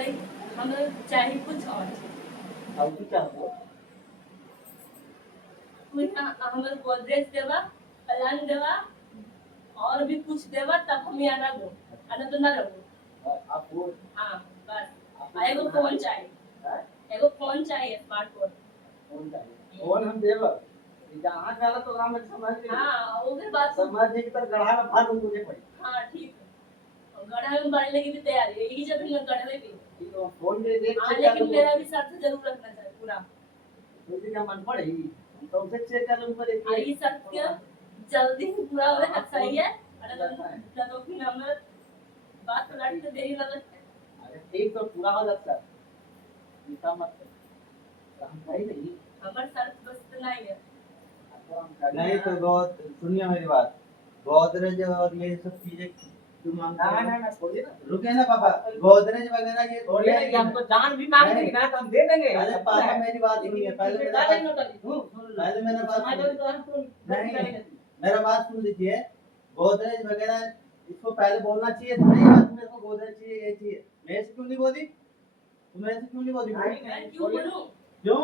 नहीं, हमें चाहिए कुछ और। अब तू क्या हो हमें गोदरेज देवा, पलंग देवा और भी कुछ देवा, तब हम यहाँ ना दो, अरे तो ना रहो। आप वो हाँ बस, एगो फोन चाहिए, एगो फोन चाहिए, स्मार्टफोन। फोन हम देव जहाँ जाला तो राम समझ ले। हाँ वो भी बात समझ के तर गढ़ा में फाड़ मुझे पड़ी। हाँ ठीक है, गढ़ा में बढ़ने की भी तैयारी है, यही जब हम गढ़े में भी तो फोन दे दे हाँ, लेकिन मेरा भी शर्त जरूर रखना चाहिए पूरा। तो क्या मन पड़ेगी तो उसे चेक कर ऊपर एक ये शर्त के जल्दी ही पूरा हो जाए सही है। अरे चलो फिर हम बात लड़ते देरी ना लगते। अरे ठीक तो पूरा हो जाता है चिंता मत कर हम भाई नहीं हमारे शर्त बस इतना ही है। नहीं तो बहुत सुनिए मेरी बात, गोदरेज और ये सब चीजें तुम मांगते हो ना छोड़िए ना रुके ना पापा, गोदरेज वगैरह ये छोड़िए ना, ये हम तो जान भी मांग लेंगे ना तो हम दे देंगे। अरे पापा मेरी बात सुनिए, पहले मेरा बात सुन लीजिए। गोदरेज वगैरह इसको पहले बोलना चाहिए था नहीं, आज मेरे को गोदरेज चाहिए ये चाहिए, मैं ऐसे क्यों नहीं बोली, तुम ऐसे क्यों नहीं बोली? मैं क्यों बोलूं? क्यों?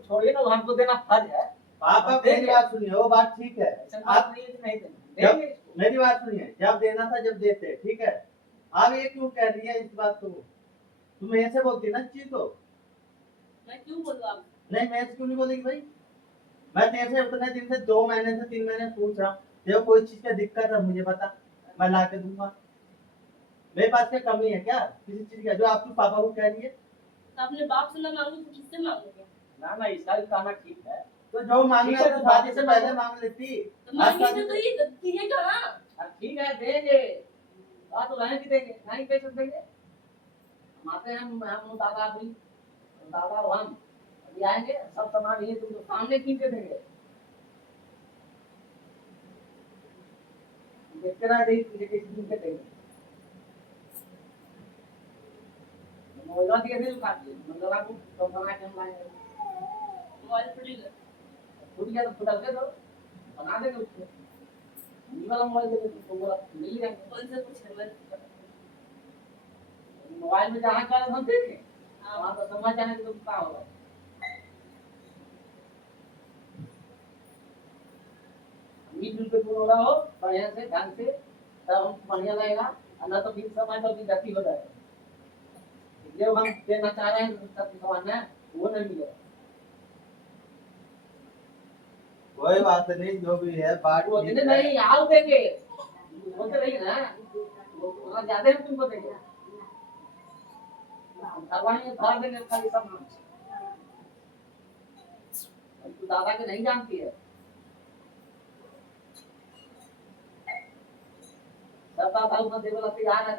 छोड़िए ना, हमको देना फर्ज है। पापा मेरी बात सुनिए, वो बात ठीक है, आप नहीं देंगे। मेरी बात सुनिए, जब देना था जब देते, ठीक है। आप ये क्यों कह रही है इस बात को? तुम ऐसे बोलती ना चीज को। मैं क्यों बोलूं आप? नहीं मैं ऐसे क्यों नहीं बोलेगी भाई? मैं तेरे से उतने दिन से 2 महीने से 3 महीने पूछ रहा हूँ, देखो कोई चीज का दिक्कत है मुझे बता, मैं ला के दूंगा। मेरे पास क्या कमी है क्या किसी चीज का जो आप तो पापा को कह रही है? तो अपने बाप से ना मांगू तो किससे मांगोगे? ना इसका भी कहना ठीक है। तो जो मांगना है तो शादी से पहले मांग लेती। तो मांगी तो ये दिए कहाँ? ठीक है देंगे, बात तो नहीं देंगे, नहीं कैसे देंगे? हम आते हैं, हम दादा भी दादा हम अभी आएंगे, सब सामान ये तुमको सामने कीन के देंगे। देखते ना देख तुझे किसी दिन के देंगे। मोबाइल दिए दिल काट दिए, मतलब आपको तो बना के हम लाएंगे। मोबाइल फट गया तो फुटा दे दो, बना देंगे उसको। ये वाला मोबाइल दे दो तुमको, बोला मिल जाएगा। कौन से कुछ है मोबाइल में जहाँ का हम देखें, वहाँ तो समझ जाने कि तुम क्या होगा। मिलजुल के तुम रहो बढ़िया से ढंग से, तब बढ़िया लगेगा। ना तो फिर समय तो भी गति हो जाएगा। जो हम देना चाह रहे हैं सब सामान है वो नहीं मिलेगा। कोई बात नहीं, जो भी है बात वो देने नहीं आओ देंगे, बोलते रहिए ना, वो ज्यादा हम तुमको देंगे। करवाएंगे भर देंगे खाली सामान। तू दादा के नहीं जानती है, दादा उतना देवला तैयार है।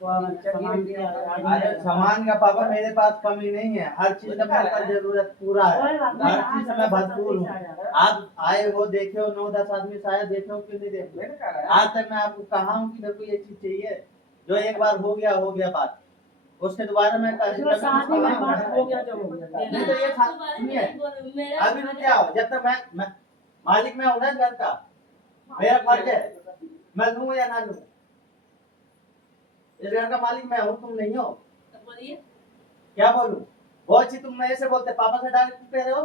अरे सामान का पापा मेरे पास कमी नहीं है, हर चीज का मेरे पास जरूरत पूरा है, हर चीज से मैं भरपूर हूँ। आप आए हो देखे हो 9-10 आदमी शायद देखे हो कि नहीं देखे, आज तक मैं आपको कहा हूँ कि मेरे को ये चीज चाहिए, जो एक बार हो गया बात, उसके दोबारा मैं नहीं तो ये सुनिए अभी रुक जाओ, जब तक मैं मालिक मैं हूँ ना घर का, मेरा फर्ज है, मैं लूँ या ना लूँ, इस घर का मालिक मैं हूँ, तुम नहीं हो। बोलिए क्या बोलूं? बहुत अच्छी तुम ऐसे बोलते, पापा से डायरेक्ट कह रहे हो।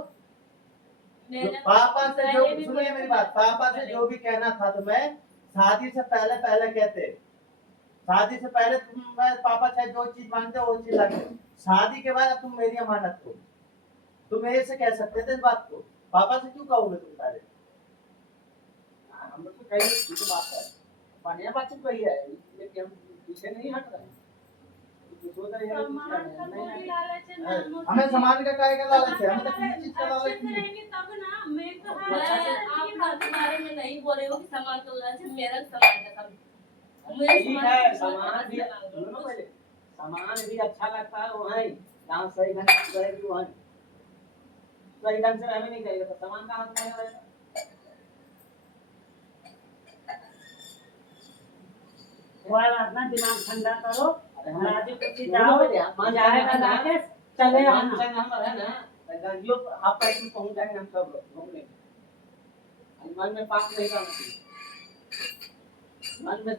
पापा से जो सुनिए मेरी बात, पापा से जो भी कहना था तो मैं शादी से पहले कहते, शादी से पहले तुम पापा चाहे जो चीज मांगते हो वो चीज लाते, शादी के बाद तुम मेरी अमानत हो, तुम मेरे से कह सकते थे इस बात को, पापा से क्यों कहोगे तुम सारे? हम लोग तो कहीं की बात है, बढ़िया बात तो कही है, लेकिन हम पीछे नहीं हट रहे। हमें सामान का काय का लालच है, हमें तो किसी चीज का लालच नहीं है। तब ना मैं तो आपके बारे में नहीं बोल रही हूँ कि सामान तो लालच है, मेरा सामान का सब ठीक है। सामान भी अच्छा लगता है वहाँ, जहाँ सही ढंग से रहेगी वहाँ, सही ढंग से रहने नहीं करेगा तो सामान कहाँ से रहेगा? अपना दिमाग ठंडा करो, चले हम है ना, गाड़ियों आप पैक में पहुँच जाएंगे, हम सब घूमने मन में पाप नहीं करना,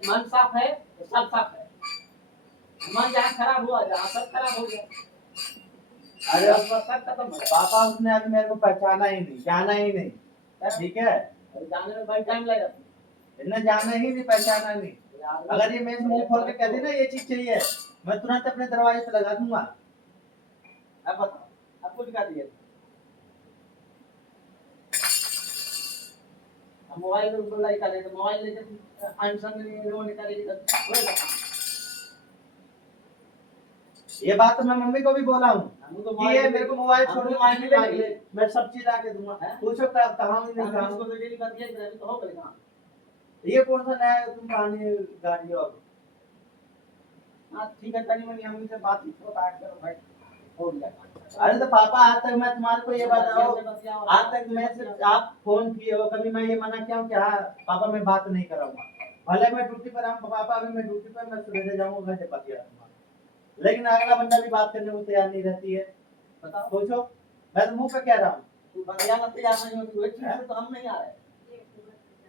मन साफ है तो सब साफ है। मन जहाँ खराब हुआ जहाँ सब खराब हो गया। अरे सब खत्म हो गया। पापा उसने अभी मेरे को पहचाना ही नहीं, जाना ही नहीं, ठीक है, अरे जाने में बड़ी टाइम लगेगा। इन्हें जाना ही नहीं, पहचाना नहीं। अगर ये मेरे मुंह खोल के कह दी ना ये चीज चाहिए, मैं तुरंत अपने दरवाजे पे लगा दूंगा। अब बताओ आपको दिखा दिए मोबाइल में उनको निकाले तो मोबाइल लेके आंसर में वो निकालेगी तो ये बात तो मैं मम्मी को भी बोला हूँ हम तो कि ये मेरे को मोबाइल छोड़ के मोबाइल मोबाइल नहीं ले लेंगे। मैं सब चीज ला के दूंगा। हैं? पूछो कहाँ हूँ नहीं कहाँ इसको हूँ। तो डेली कर दिया कि तो हो गया। ये कौन सा नया तुम कहानी गाड़ी हो अभी? हाँ ठीक है तनी मनी हम से बात होता है करो भाई हो गया। अरे तो पापा आज तक मैं तुम्हारे को ये बताओ, आज तक मैं सिर्फ आप फोन किए हो, कभी मैं ये मना किया हूँ कि हाँ पापा मैं बात नहीं कराऊंगा, भले मैं ड्यूटी पर आऊँ पापा अभी मैं ड्यूटी पर मैं सवेरे जाऊंगा घर से पतिया दूंगा, लेकिन अगला बंदा भी बात करने को तैयार नहीं रहती है। बताओ सोचो, मैं तो मुंह पे कह रहा हूँ। तू बंदिया ना तैयार नहीं होती वही चीज से तो हम नहीं आ रहे।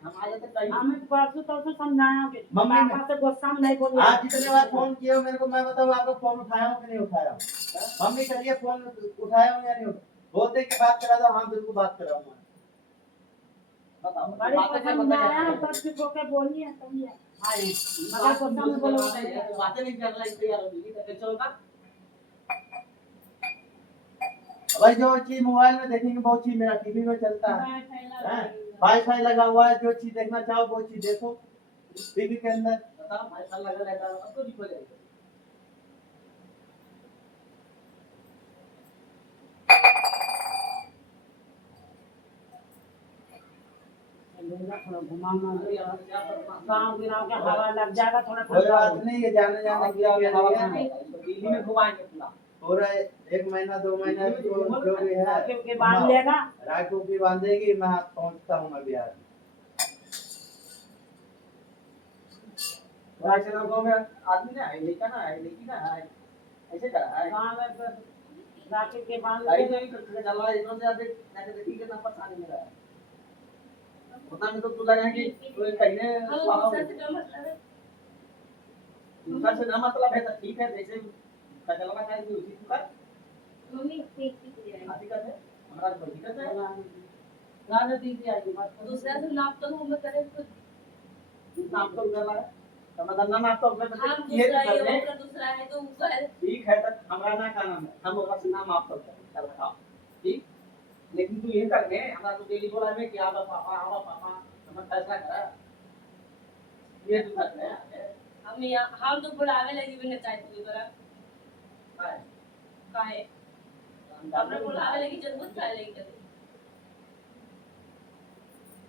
हम आ जाते कहीं हमें परसों तरसों समझाया कि मम्मी ने- पापा से गुस्सा में नहीं बोलिए। आज जितने बार फोन किए हो मेरे को, मैं बताऊँ आपको फोन उठाया हूँ कि नहीं उठाया हूँ? मम्मी करिए फोन उठाया हूँ या नहीं उठाया? बोलते कि बात करा दो, हाँ बिल्कुल बात कराऊंगा। बताओ बड़ी बातें क्या समझाया बताया तब चुप होकर बोलिए तभी आए मगर बात गुस्सा में बोलो बातें नहीं करना इसलिए यार होगी तो कैसे होगा। भाई जो चीज मोबाइल में देखेंगे वो चीज मेरा टीवी में चलता है, वाईफाई लगा हुआ है, जो चीज देखना चाहो वो चीज देखो टीवी के अंदर। बताओ भाई साल लगा रहता है अब तो दिखो जाएगा। थोड़ा घुमाना गाँव गिराव के हवा लग जाएगा थोड़ा कोई ठंडा बात हो। नहीं है, जाने जाने की क्या है, दिल्ली में घुमाएंगे पूरा पूरा 1 महीना 2 महीना जो भी है राखी के बांध लेगा राखी की बांधेगी, मैं पहुंचता हूँ मैं बिहार। राशन गांव में आदमी ना है लेकिन ना है लेकिन ना है ऐसे करा है गाँव में फिर राखी के बांध गाड़ी लेगा। नहीं करते चल रहा है इधर से आते जाके देखिए कितना परेशानी में रहा है उतना में तो तू लगा कि कोई कहीं हम स्वाहा दूसरा से क्या मतलब है? दूसरा से ना मतलब है तो ठीक है जैसे कचलवा का भी उसी का मम्मी ठीक ठीक है आदि का है हमारा तो दिक्कत है ना दीदी आएगी बात करो। दूसरा से नाप तो हम करे तो नाम तो उधर लगा तो मतलब ना नाम तो उधर हम ये दूसरा ये करने होकर दूसरा है तो ऊपर है। ठीक है तक हमारा ना का नाम है हम उसका से नाम आप तो कर रहा ठीक लेकिन तू ये करने हमारा तो डेली बोला है कि आवा पापा हम फैसला करा ये तू करने हम तो बुलावे लगी भी नहीं चाहते बरा है काहे हमने बुलावे लगी जरूरत काहे लगी करे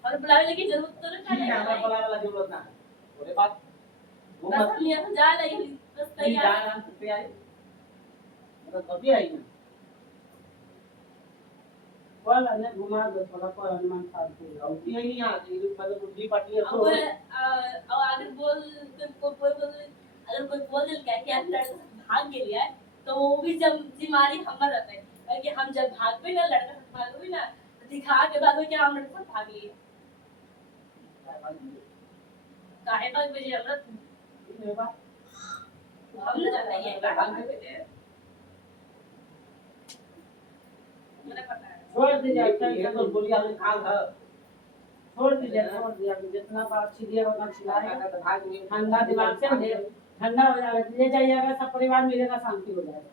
और बुलावे लगी जरूरत तो नहीं ठीक है हमारा काहे बोला वाला जरूरत ना है बोले बात वो बस मत हम यहाँ जा लगी बस नहीं तैयार जाना पे आई मतलब कभी आई ना बोल ने घुमा दो थोड़ा पर हनुमान साहब को गलती है नहीं आती ये मतलब बुद्धि पार्टी है तो और अगर बोल कोई बोल अगर कोई बोल दे क्या कि हम लड़का भाग गया है तो वो भी जब बीमारी हमार रहता है कि हम जब भाग पे ना लड़का भाग भी ना दिखा के बाद क्या हम लड़का भाग लिए काहे भाग बजे हमरा हम ना जाना है भाग पे मुझे पता है छोड़ दीजिए ये तो बोली आपने खाल है छोड़ दीजिए जितना बात छिड़िए उतना छिलाएगा ठंडा दिमाग से ले ठंडा हो जाएगा ले जाइएगा सब परिवार मिलेगा शांति हो जाएगा।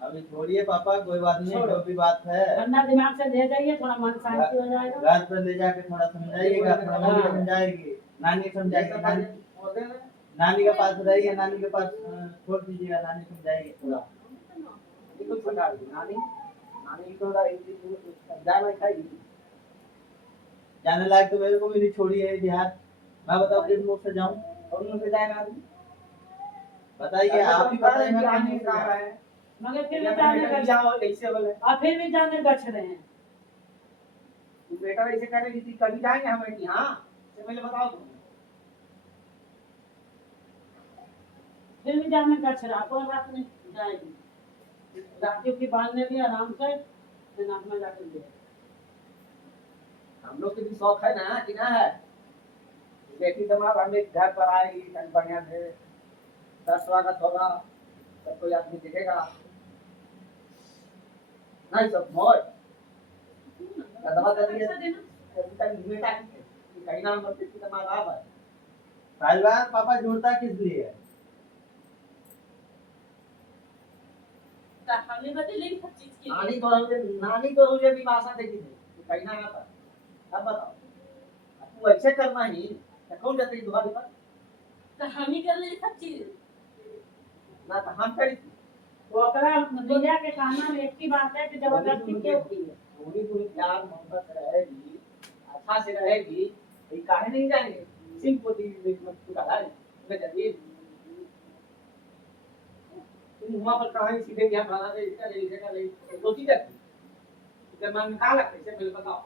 अभी छोड़िए पापा, कोई बात नहीं, जो भी बात है ठंडा दिमाग से ले जाइए थोड़ा मन शांति हो जाएगा। घर पर ले जाके थोड़ा समझाइएगा, थोड़ा मम्मी समझाएगी, नानी समझाएगी, नानी के पास रहिए, नानी के पास छोड़ दीजिएगा, नानी समझाएगी पूरा। बिल्कुल सरकार नानी नानी तो जाना खाएगी जाने लायक तो मेरे को भी नहीं छोड़ी है बिहार, मैं बताओ किस मुंह से जाऊं? और मुझे जाएगा आदमी बताइए, आप ही बताइए मैं किस मुंह से कहाँ जाऊं? है मगर फिर भी जाने का जाओ ऐसे बोले और फिर भी जाने बच रहे हैं। बेटा ऐसे कहने की थी कभी जाएंगे हम कि हाँ से पहले बताओ तुम फिर भी जाने बच रहा कोई बात नहीं जाएगी राखी की बांधने भी आराम से दिमाग में जाकर ले हम लोग के भी शौक है ना कि ना है बेटी दमाद हम एक घर पर आएगी कहीं बढ़िया से दस स्वागत होगा सब कोई आदमी देखेगा नहीं सब मौज दवा दे दिए कहीं घूमे का कहीं नाम करते कि दमाद आप है पहलवान पापा जोड़ता किस लिए है? तो हमें बदले सब चीज के लिए नानी तो मुझे भी भाषा देखी थी कहीं ना आता अब बताओ तू ऐसे करना ही तो कौन जाते हैं दुकान पर तो हम ही कर ले सब चीज ना तो हम करी वो ओकरा दुनिया के कहना में एक ही बात है कि जबरदस्ती क्यों की है। पूरी पूरी प्यार मोहब्बत से रहेगी अच्छा से रहेगी ये काहे नहीं जाएंगे सिंपल दी मत तू का है मैं जल्दी तुम वहां पर कहां सीधे क्या बना दे इसका ले दो चीज करती जब मन कहां लगता है इसे पहले बताओ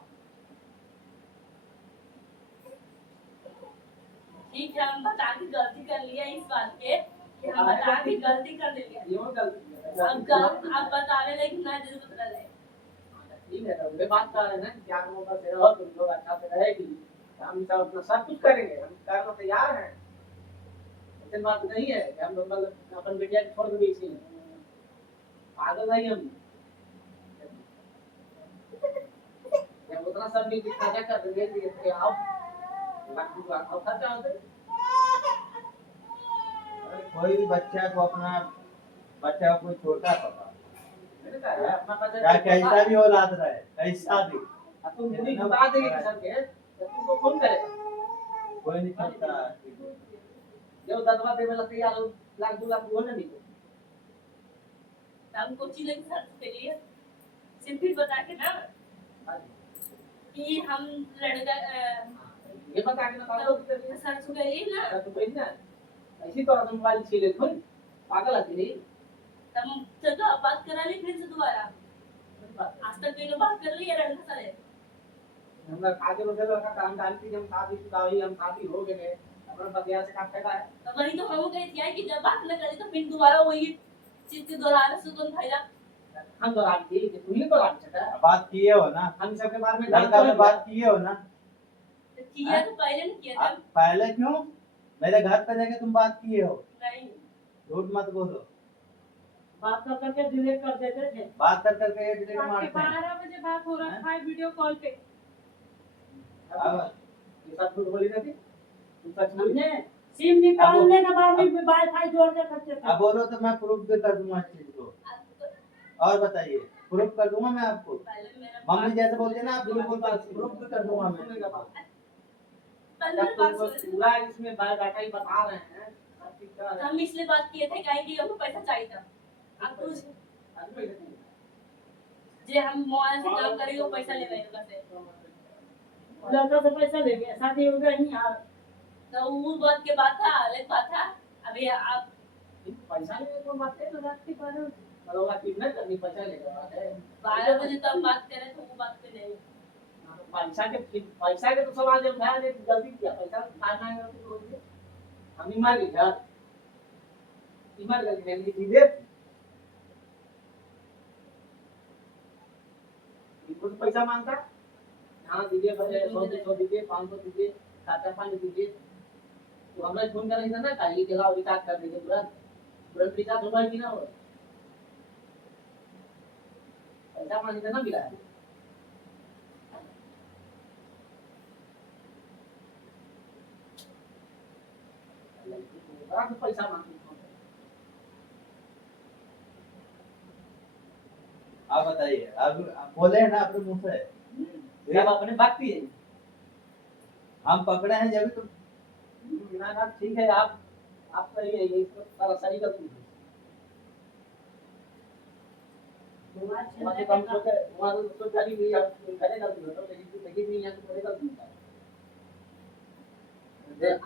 ठीक है हम बता के गलती कर लिया इस बात पे कि हम बता के गलती कर लिया ये गलती अब बताने लगे ना जरूर बता रहे ठीक है तो वे बात कर रहे हैं ना कि क्या मोहब्बत से रहो तुम लोग अच्छा से रहेगी हम सब अपना सब कुछ करेंगे हम करना तैयार हैं ऐसी बात नहीं है कि हम लोग मतलब अपन बेटिया को छोड़ देंगे इसी पागल नहीं हम जब उतना सब मिल के खर्चा कर देंगे कि आओ लाख खर्चा होते कोई भी बच्चा को अपना बच्चा को कोई छोटा पता मैंने कहा है अपना पैसा क्या कैसा भी औलाद रहे कैसा भी अब तुम हिंदी बता देंगे किसान के तो तुमको फोन करेगा कोई नहीं छोड़ता जो दसवा देवे लगते यार लाख 2 लाख वो नहीं को हम कुछ ही लगे सर्च के लिए सिंपल बता के ना कि हम लड़का ये बता के ना तो सर्च करिए ना तो कोई ना ऐसी तो तुम मोबाइल छीले खुद पागल है तेरी तब चलो अब बात करा ली फिर से दोबारा आज तक कहीं बात कर ली है लड़का साले हमरा आगे बदल रखा काम डालती हम शादी शुदा हुई हम शादी हो गए अपना बतिया से काम फायदा है तो वही तो हम कहे थे कि जब बात न करी तो फिर दोबारा वही चीज के दोहराने से कौन फायदा हम तो रात थी कि तुम ही तो रात चटा बात किए हो ना हम सबके बारे में लड़का में बात किए हो ना तो किया तो पहले नहीं किया था पहले क्यों मेरे घर पे जाके तुम बात किए हो नहीं झूठ मत बोलो बात कर करके डिलीट कर देते थे। बात कर करके ये डिलीट रात के मारते हैं 12 बजे बात हो रहा है वीडियो कॉल पे। अब ये सब झूठ बोली रहती तुम सच बोली हमने सिम निकालने के बाद भी वाईफाई जोड़ के करते थे। अब बोलो तो मैं प्रूफ भी कर दूंगा इस चीज को और बताइए प्रूफ कर दूंगा मैं आपको पहले मेरा मम्मी जैसे बोलते हैं ना आप बिल्कुल प्रूफ भी कर दूंगा मैं सुनने का बात पहले मेरी बात सुन पूरा इसमें बायोडाटा ही बता रहे हैं सब ठीक कर हम इसलिए बात किए थे काहे कि हमको पैसा चाहिए था आप कुछ जे हम मोबाइल से काम करेंगे वो पैसा लेवे लड़का से लड़का से पैसा ले गए शादी हो गई नहीं यार। तो वो बात के बात था अलग बात था अभी आप पैसा लेने को बात है तो रात के 12 बरोला कितना करनी पैसा लेगा बात है 12 बजे तक बात करे तो वो बात पे नहीं पैसा के तो सवाल जब उठाया ले गलती किया पैसा खाना है तो रोज हम ही मार गए ईमार गलती नहीं की दे इनको तो पैसा मांगता यहाँ दीजिए भले 100 दीजिए 500 दीजिए खाता पानी दीजिए तो हमें फोन कर रही था ना कहीं जगह रिचार्ज कर दीजिए तुरंत रिचार्ज होगा कि ना हो पैसा मांगी था ना मिला है पैसा मांगी आप बताइए अब बोले हैं ना अपने मुंह से जब अपने भक्ति है हम पकड़े हैं जब तो ना ठीक है आप सही है ये सारा सही कर दीजिए हम सोचे हमारे तो गाड़ी भी आप करेगा तो लेकिन नहीं है तो करेगा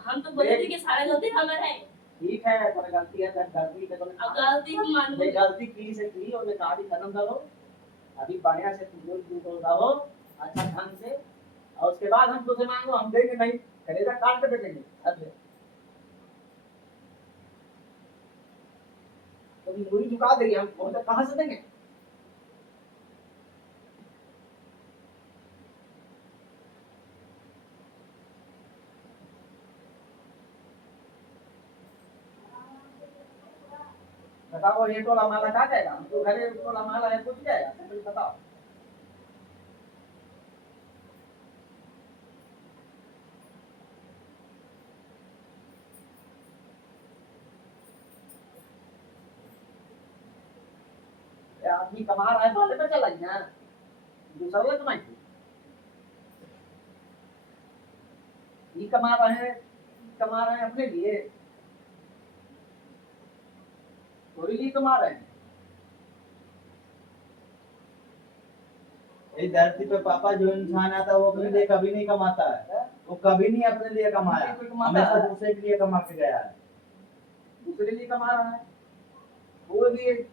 हम तो बोले थे कि सारे गलती हमारे है ठीक है पर गलती है गलती के तो अब गलती हम मान ये लो गलती की से की और गाड़ी खत्म करो अभी बढ़िया से तुम रहो अच्छा ढंग से और उसके बाद हम तुझसे मांगो हम देंगे नहीं खरीदा काट के देंगे अब तो मुड़ी झुका देंगे हम बहुत कहां से देंगे बताओ ये टोला माला कहाँ जाएगा? हमको घर में टोला माला है कुछ जाएगा? तो बताओ। ये आदमी कमा रहा है माले पे चला ही ना, दूसरा वो कमाई। ये कमा रहे हैं अपने लिए, थोड़ी लिए कमा रहे हैं। इस धरती पे पापा जो इंसान आता है वो अपने लिए कभी नहीं कमाता है, वो कभी नहीं अपने लिए कमाया, कोई कमाता हमेशा है? दूसरे के लिए कमा के गया है। दूसरे लिए कमा रहा है, वो भी एक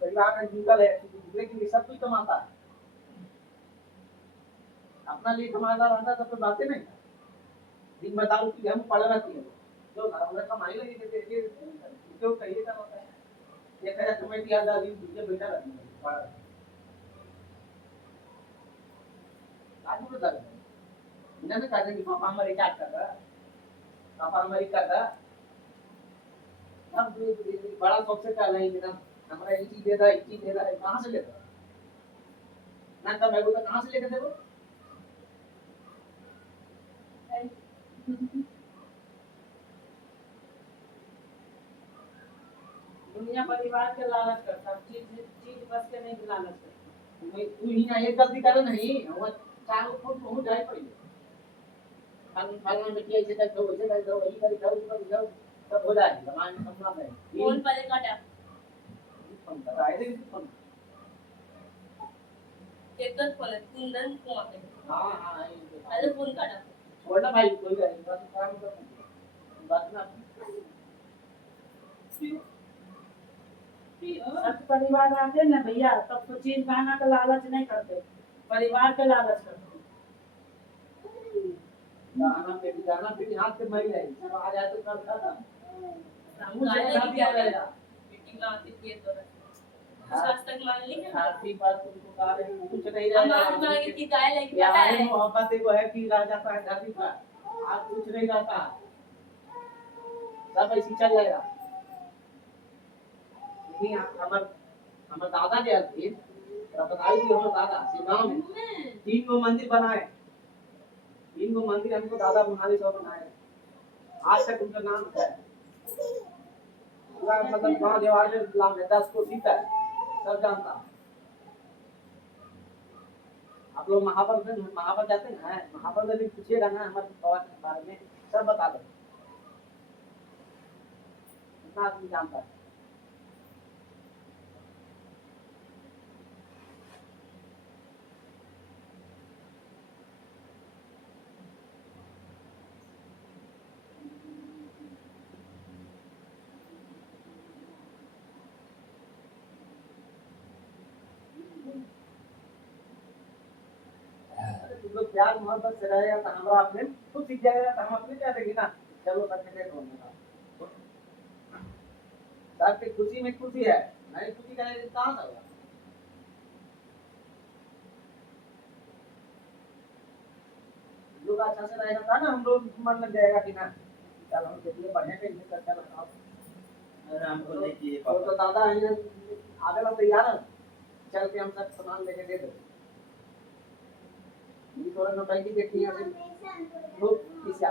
परिवार में जुटल है, दूसरे के लिए सब कुछ कमाता है। अपना लिए कमाता रहता तब तो बातें नहीं। दिन में दारू पी हम पड़े रहती है, जो घर में कमाई लगी ये जो कहिए का होता है। ये कह तुम्हें दिया दादी दूसरे बेटा रहती है आज बोल रहा है इन्होंने कहा कि पापा हमारे क्या कर रहा है, पापा हमारी कर रहा अब बड़ा शौक से कर रहे हैं कि हमारा ये चीज दे रहा है, चीज दे रहा है, कहाँ से लेता ना तो मैं बोलता कहाँ से लेके देखो। दुनिया परिवार के लालच करता, चीज बस के नहीं लालच करता। तू ही ना ये गलती करे नहीं वो चार फुट हो जाए पड़ी खाना में किया इसे कर दो इसे कर दो वही कर दो सब हो जाए जमान समझा है फोन पर काटा फोन कर रहा है लेकिन फोन एक तो फोन है कुंदन फोन है हां हां पहले फोन काटा छोड़ना भाई कोई बात काम कर बात ना सब परिवार आते ना भैया तब तो चीज खाना का लालच नहीं करते, परिवार का लालच करते। गाना पे हाथ से मर जाए सब आ जाए तो कर था हम गाने की क्या रहेगा मीटिंग में आती थी तो आज तक मान ली है आरती बात तुमको कहा रहे कुछ नहीं हम रहा आज मांगे कि गाय लेके पता यार है मोहब्बत को है कि राजा का धरती पर आज कुछ नहीं रहता सब ऐसी चल जाएगा। लेकिन हमर दादा जे थे बताई थी हमर दादा गांव में 3 गो मंदिर बनाए, 3 गो मंदिर हमको दादा बनाने सब बनाए, आज तक उनका नाम है पूरा मतलब गांव जवार में नाम है 10 को सीता है सब जानता। आप लोग महाभारत जाते हैं ना, महाभारत में पूछिएगा ना हमारे बारे में सब बता दो, इतना आदमी जानता है। तुम लोग प्यार मोहब्बत से रहेगा तो हमारा अपने खुद सीख जाएगा तो हम अपने क्या देंगे ना चलो सब के ढूंढना सबके खुशी में खुशी है नहीं खुशी का कहाँ से होगा। लोग अच्छा से रहेगा था ना हम लोग मन लग जाएगा कि ना चल हम देखिए बढ़िया कहीं से करके लगाओ। अरे हमको नहीं चाहिए और पापा। तो दादा आगे वाला तैयार है चल के हम सब सामान लेके दे दो ये थोड़ा नौटंकी देखी है लोग किसा।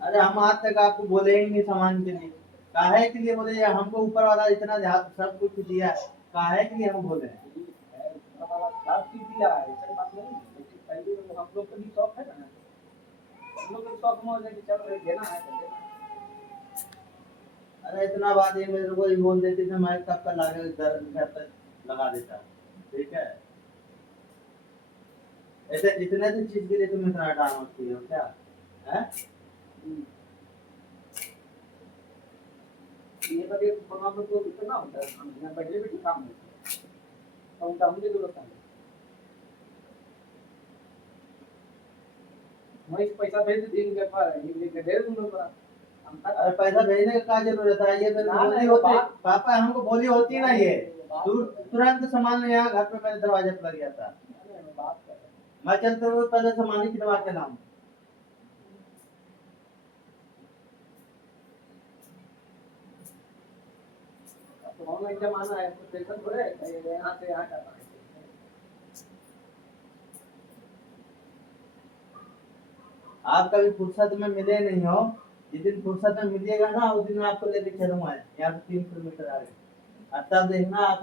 अरे हम आज तक आपको बोले ही नहीं सामान के लिए, काहे के लिए बोले यार हमको ऊपर वाला इतना सब कुछ दिया है, काहे के लिए हम बोले सब चीज दिया है ऐसा बात नहीं लेकिन पहले तो हम लोग को भी शौक है ना हम लोग को शौक मौज है कि चलो देना है तो देना। अरे इतना बात ये मेरे को ही बोल देती तो मैं कब का लाके घर पर लगा देता, ठीक है। ऐसे इतने से चीज के लिए तुम इतना डांट मचती हो क्या है? ये तो एक मां बाप को कितना होता है हम यहाँ बैठे बैठे काम करते हैं तो उनका हमने जरूरत है मैं इस पैसा भेज देंगे पर ये लेके दे दूंगा पर अरे पैसा भेजने का क्या जरूरत है, ये तो ना, बोली ना, होती बात- पापा हमको बोली होती ना ये बात- तुरंत सामान यहाँ घर पे मेरे दरवाजे पर लग गया था, बात कर रहे हैं मैं चलते हुए पहले सामान ही खिलवा के लाऊं। तो ऑनलाइन जमाना है, तो टेंशन थोड़े है, यहाँ से यहाँ करना है। आप कभी फुर्सत में मिले नहीं हो, जिस दिन फुर्सत में मिलिएगा ना उस दिन मैं आपको लेके चलूंगा यहाँ से 3 किलोमीटर आगे, और तब देखना आप,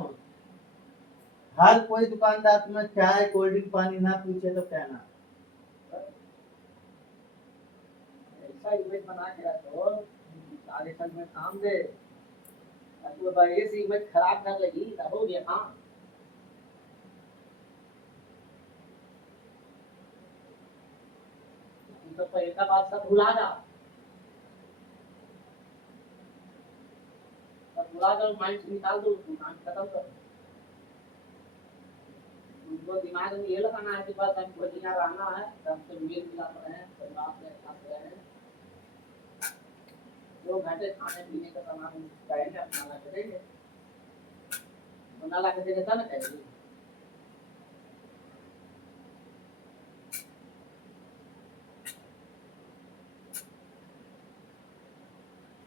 हर कोई दुकानदार तुम्हें चाय कोल्ड ड्रिंक पानी ना पूछे तो कहना। ऐसा इमेज बना के रखो, आगे चल में काम दे। अब तो ऐसी इमेज खराब कर लगी तो हो गया काम। तो पहले का बात सब भुला जा, सब भुला कर माइंड से निकाल दो, काम खत्म कर। उनको दिमाग में ये लगाना है कि बस हमको जीना रहना है, सबसे मेल मिलाप रहे, परिवार में साथ रहे, 2 घंटे खाने पीने का सामान कहेंगे अपना ला के देंगे, बना ला के देंगे तब ना कहेंगे।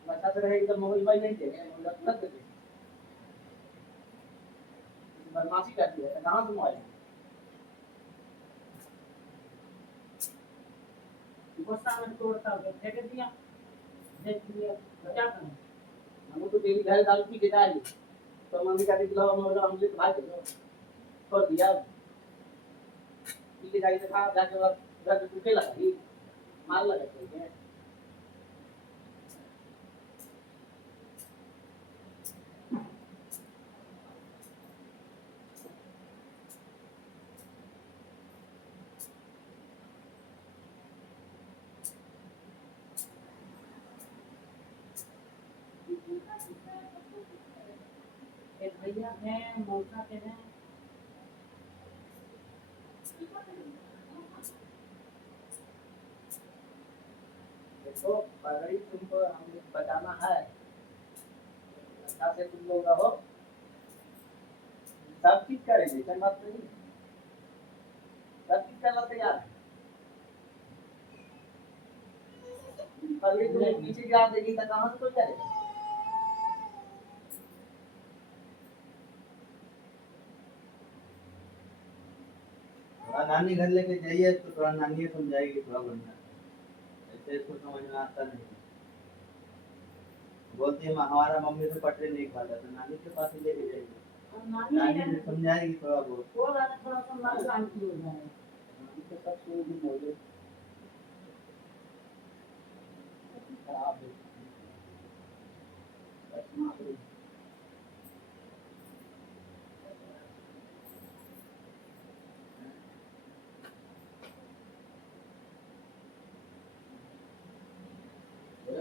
बच्चा से रहे एकदम मोबाइल भाई नहीं देंगे, मोबाइल रख देंगे, बदमाशी करती है, कहाँ से मोबाइल गुस्सा में तोड़ता हो फेंक दिया, देख लिया, क्या करें? हम तो डेली घर दारू पी के जाए, तो मम्मी कहती कि लो हमसे भाई दो, छोड़ दिया, पी के जाए तो खा जाके घर टूटे लगा, मार लगा चाहिए। एक भैया हैं, मौसा के हैं, देखो अगर तुमको हम बताना है, अच्छा से तुम लोग रहो, सब चीज करेंगे, ऐसा बात नहीं है, सब चीज करना तैयार है। पहले तुम नीचे गिरा देगी तो कहाँ से कोई करेगा? थोड़ा नानी घर लेके जाइए तो थोड़ा नानी समझाएगी थोड़ा बढ़िया, ऐसे इसको समझ में आता नहीं। बोलती है हमारा मम्मी से पटरी नहीं खाता, तो नानी के पास ही लेके जाएगी, नानी से समझाएगी थोड़ा बहुत। वो वाला थोड़ा सा मन शांति हो जाए। तो सब शुरू भी हो गए, खराब है, बस मालूम।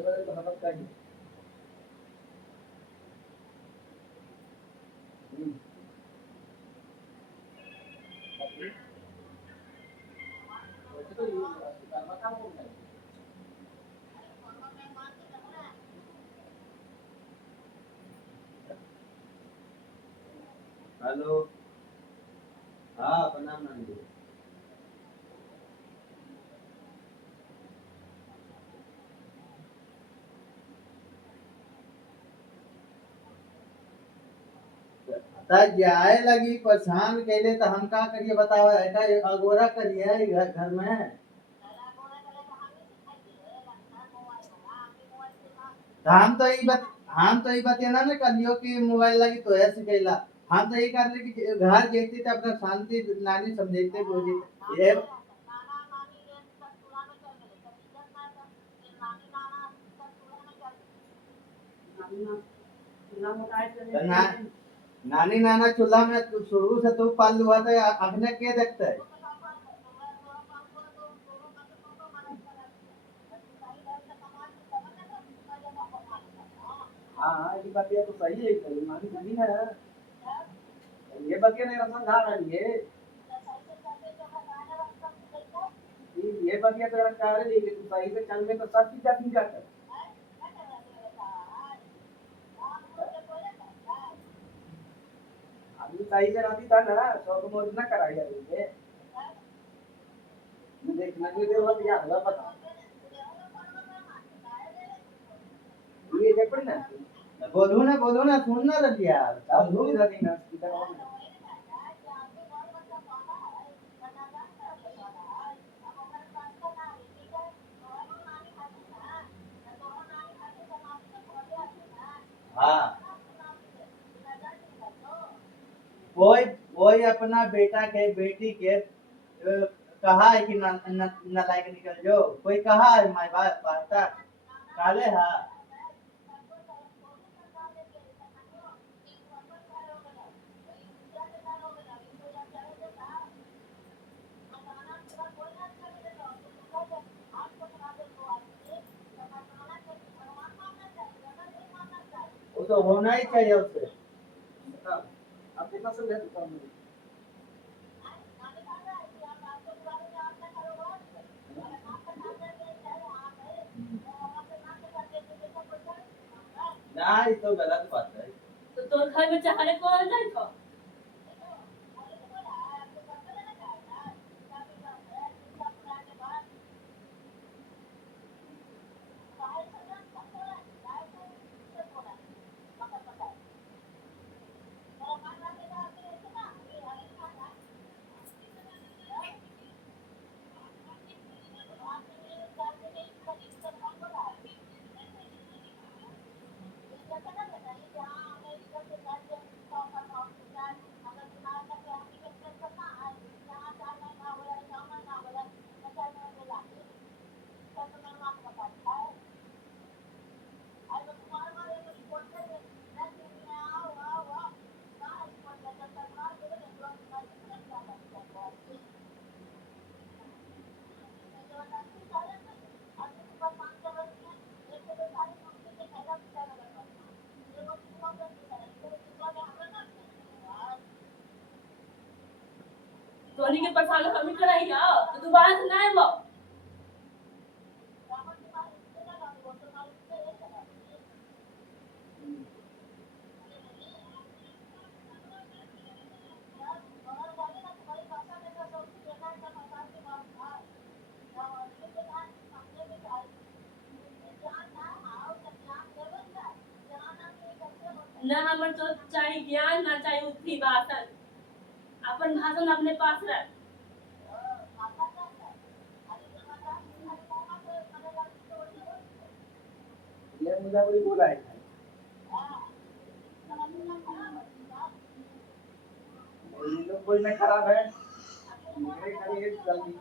बड़े तो हमें चाहिए। वैसे तो ये करना काम कौन करेगा? हेलो, हाँ प्रणाम नानी जी। जाए लगी परेशान कैले तो हम का करिए बताओ, ऐसा अगोरा करिए घर में, हम तो ये बतिया ना करियो कि मोबाइल लगी तो ऐसे कैला, हम तो ये कर रहे कि घर जेती तो अपना शांति नानी समझते बोली ये नानी नाना चूल्हा में शुरू से तो पाल हुआ था, अपने के देखता है। हाँ ये बात तो सही है, सही मानी नहीं है, ये बात नहीं समझा रही है, ये बात तो कह रही है कि तू सही से चल में तो सब चीज जाती जाता है। आदमी सही से रहती था ना, शौक मौज ना कराई जाती है, देखना भी देवा भी याद पता ये देख ना बोलू ना सुन ना रही यार अब रूम जाती ना इधर और हाँ वही वही अपना बेटा के बेटी के कहा है कि नालायक निकल जो कोई कहा है माय बाप बाता काले हाँ वो तो होना ही चाहिए उससे अब कितना सब है तो काम में ना ये तो गलत बात है तो तोर घर में चाहने कौन जाए तो तोनी के परेशान हम कराई जाओ तो दोबारा से ना आएबो ना हमर तो चाहिए ज्ञान ना चाहिए उठी भाषण अपन भाषण अपने पास रख ये मुझे कोई बोला है ये लोग कोई में खराब है मेरे खाली एक जल्दी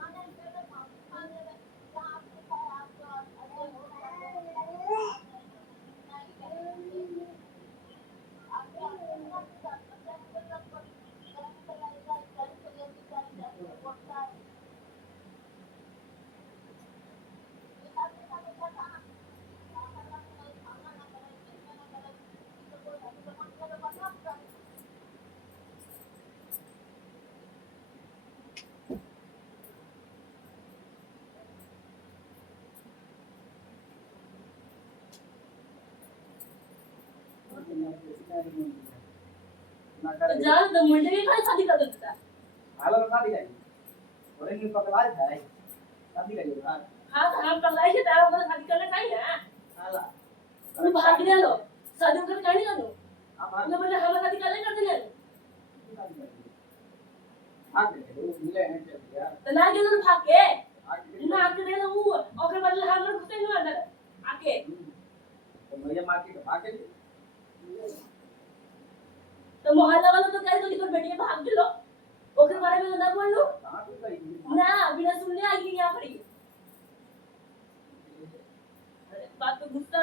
ना तो करे जान तो मुंडे की खाली शादी कर देता हाल में शादी करी और इन पकड़ा है शादी करी हाँ तो हम पकड़ाई के तार होकर शादी करना चाहिए ना हाला तू भाग ले लो शादी कर करनी करो आप ना मतलब हम शादी कर ले कर देने भाग ले वो मिले हैं चल यार तो ना जो तो भाग के आगे ना आके दे वो ओकर बदले हम लोग घुसे नहीं अंदर आके तो भैया मार के भाग गए तो मोहल्ला वाला तो कह दो कि तोर बेटी भाग गेलो ओकर बारे में ना बोल लो कहां तो गई ना बिना सुनने आ गई यहाँ पड़ी अरे बात तो गुस्सा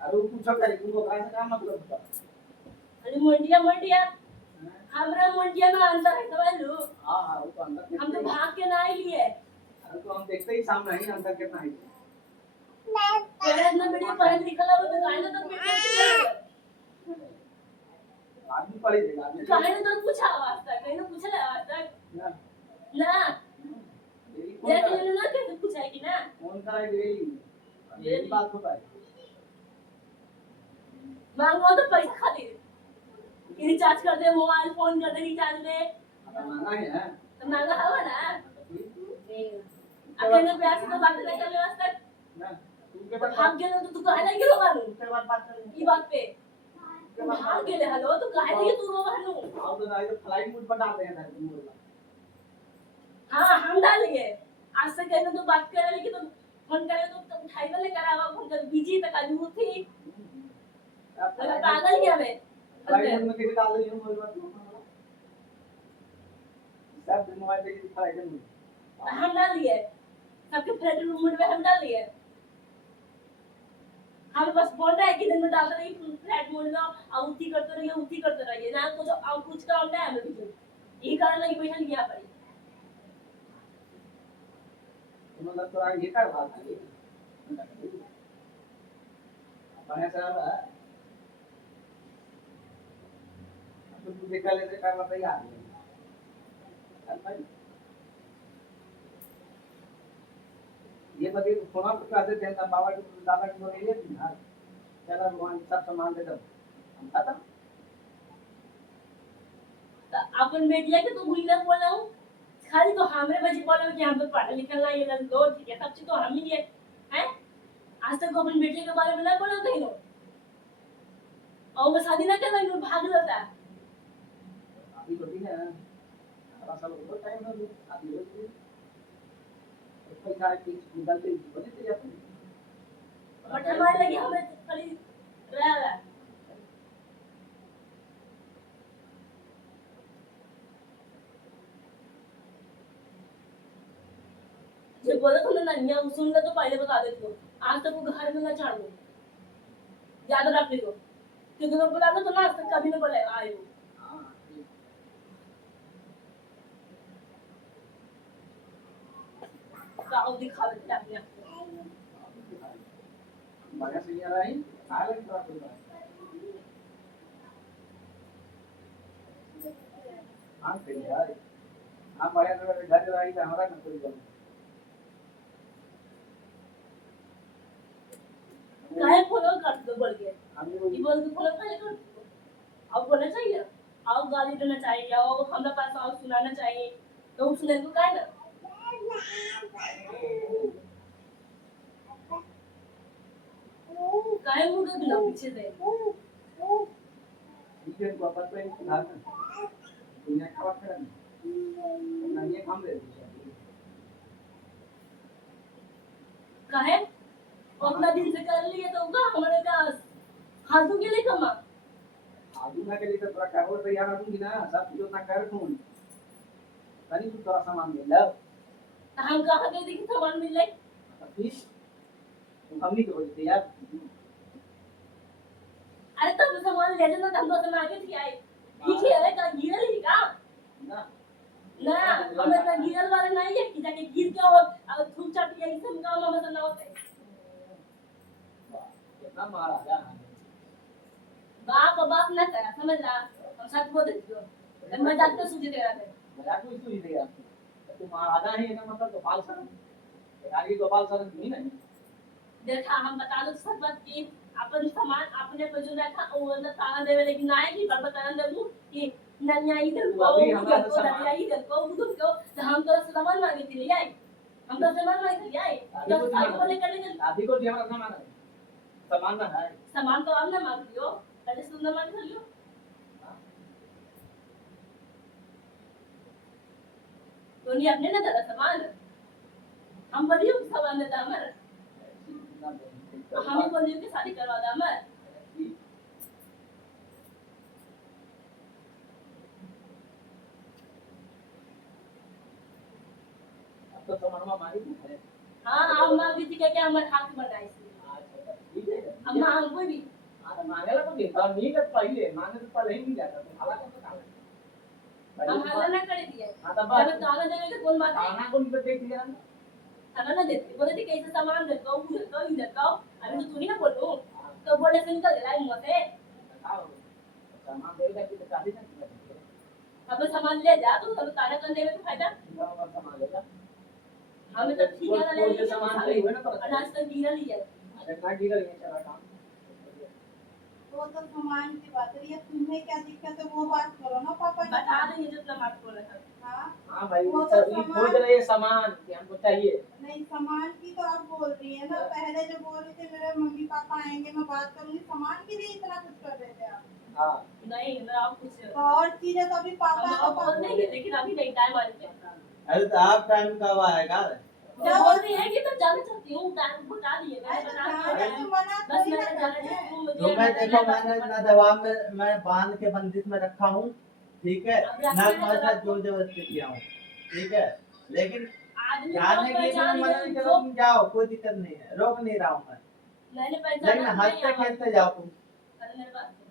अरे पूछो करे तुमको कहां से काम मतलब था अरे मंडिया हमरा मंडिया में अंदर है समझ लो हां हां वो तो अंदर हम तो भाग के ना आई लिए अरे तो हम देखते ही सामने ही अंदर कितना है पहले ना बेटी पढ़े लिखला हो तो काहे ना तो बेटी आदमी पड़ी देगा आदमी काहे ना तो पूछा आवाज तक कहीं ना पूछला आवाज तक ना ना मेरी कौन देख कराए? ले ना के पूछा कि ना कौन कराए डेली ये बात होता है मांगो तो पैसा खातिर कि रिचार्ज कर दे मोबाइल फोन कर दे रिचार्ज ले आता मांगा है तो मांगा हवा ना ठीक अकेले प्यार से तो बात नहीं कर ले आज तक ना तू के बेटा भाग गेले तो तू काहे नाही गेलो मानू उसके बाद बात करेंगे ई बात पे तू भाग गेले हलो तू काहे नाही तू रो मानू आओ तो ना ये फ्लाइट मोड पर डाल रहे हैं तुम बोल हाँ हम डालेंगे आज से कहने तो बात कर रहे कि तुम फोन करे तो उठाई वाले करावा फोन कर बिजी तक आज थी लगा पागल क्या मैं फ्लाइट मोड में कैसे डाल रही हूं बोल बात सब मोबाइल पे फ्लाइट मोड हम डाल लिए सबके फ्लैट रूम में हम डाल लिए हम बस बोल रहे हैं कि दिन में डाल रही फ्लैट मोड में आउटी करते रहिए ना कुछ और कुछ काम नहीं है हमें भी ये कारण लगी पैसा लिया पड़ी मतलब तो ये कर बात है अपने साहब तो तू देखा ले कर मत यार ये बता फोन पे कर देते हैं बाबा के दादा के बोले ये यार चला भगवान सब सामान दे दो हम खत्म तो अपन मीडिया के तो भूल ना बोला हूं खाली तो हमरे बजे बोलो कि हम तो पढ़ा लिखा नहीं है लो ठीक है सब चीज तो हम ही है आज तक अपन मीडिया के बारे में ना बोला कहीं नो और वो शादी ना करना इन भाग लेता अभी तो ठीक है हमारा सब बहुत टाइम हो गया अभी हो पैसा की निकलते बोले थे अपन बट हमारे लगे हमें खाली रहा जो बोला तुमने नन्या सुन ले तो पहले बता देती हो आज तक वो घर में ना झाड़ दो याद रख लियो क्योंकि मैं बोला तो ना आज तक कभी नहीं बोले आए हो हां गाँव दिखा देते अपने आप बढ़िया से आ रही आ रही तो आप हां सही है आप बढ़िया से घर आई तो हमारा ना कोई गल काहे फॉलो कर दो बोल के हम ये बोल के फॉलो काहे कर दो अब बोलना चाहिए आओ गाली देना चाहिए आओ हमरा पास आओ सुनाना चाहिए तो सुनने को काहे ना काहे मुंह के बिना पीछे से ठीक को अपन पे सुधार दुनिया खराब कर ना ये काम दे काहे अपना दिन से कर लिए तो का हमारे का फालतू के लिए कमा आदूना के लिए तो थोड़ा करो तैयार दूंगी ना सब कुछ उतना कर दूं तनी तू थोड़ा सामान ले ले तो हम कहां गए देखी सामान मिल जाए फिर हमनी के बोलते यार अरे तब सामान ले जाना हम तो आगे थी आए ठीक है अरे का गिरल ही का ना ना हमें का गिरल वाले नहीं है कि जाके गिर के और थूक चाट के इसम काम में मत ना होते कितना मारा जा बाप ना करा समझ ला हम साथ बोल देती हो मजाक तो सूझे तेरा थे मजाक कोई सुई देगा तू महाराजा है ना मतलब गोपाल सर यार ये गोपाल सर नहीं नहीं देखा हम बता दो सब बात की अपन सामान अपने पर जो रखा वो ना ताना देवे लेकिन ना है कि पर बताना दे दूं कि नन्या इधर को अभी हमारा को नन्या इधर को उधर को तो हम तो सामान मांगे थी ले आई हम तो सामान मांगे थी आई तो सामान को लेकर ले अभी को दिया रखना माना सामान ना है सामान तो आप ना मांग लियो पहले सुंदर मांग लियो तो नहीं अपने ना दादा सामान हम बड़ी सामान देता हमारा हमें बोलियो कि शादी करवा दा मैं अब तो सामान हमारी है हां आप मांगी थी क्या हमारे हाथ बनाई थी अच्छा ठीक है अब मांग कोई भी अरे मांगेला तो देता नहीं कर पहले मांगे तो पहले ही नहीं जाता तो हाला कैसे काला हम हाल ना कर दिए हां तो अगर ताला देवे तो कौन बात है खाना कौन पे देख लिया ताला ना देते बोले थे कैसे सामान देता हूं देता हूं देता हूं अभी तो तू ही ना बोलो तो बोले से निकल गया मुंह से बताओ सामान देगा कि तो शादी नहीं करेंगे अब सामान ले जा तो सब ताला कर देवे तो फायदा सामान लेगा हमें तो ठीक है ना ले कोई सामान ले हुए ना तो अनाज तक गिरा लिया अरे ना गिरा ये चला काम वो तो सामान की बात है, तुम्हें क्या दिक्कत है वो बात करो ना पापा जी। बता देंगे जितना बात बोल रहा है हाँ हां भाई वो तो सभी खोज रहे हैं सामान कि हमको चाहिए नहीं सामान की तो आप बोल रही है ना पहले जो बोल रहे थे मेरे मम्मी पापा आएंगे मैं बात करूंगी, सामान के लिए इतना कुछ कर रहे थे आप। हाँ नहीं मैं आप कुछ तो और चीजें तो अभी पापा हम तो आप बोल देंगे, लेकिन अभी नहीं टाइम आ गया। अरे तो आप टाइम कब आएगा? जब बोल रही है कि मैं जाना चाहती हूँ, टाइम बता दिए, मैंने बता दिया जाने टाइम। तो मना बस थोड़ी ना मैंने जाना करते है, हैं। तुम मुझे तो मैं देखो मैंने बता- ना जवाब में मैं बांध के बंदिश में रखा हूँ, ठीक है, अब रखना ना है तुम्हारे तो साथ रखो। जोर जबरदस्ती किया हूँ, ठीक है, लेकिन आदमी को जाने के लिए पहचान मैंने मना नहीं लिया, करा, तुम जाओ, कोई दिक्कत नहीं है, रोक नहीं रहा हूँ मैं, मैंने लेकिन पहचाना नहीं हंसते आवाज। खेलते जाओ तुम। अरे मेरे बात सुनो।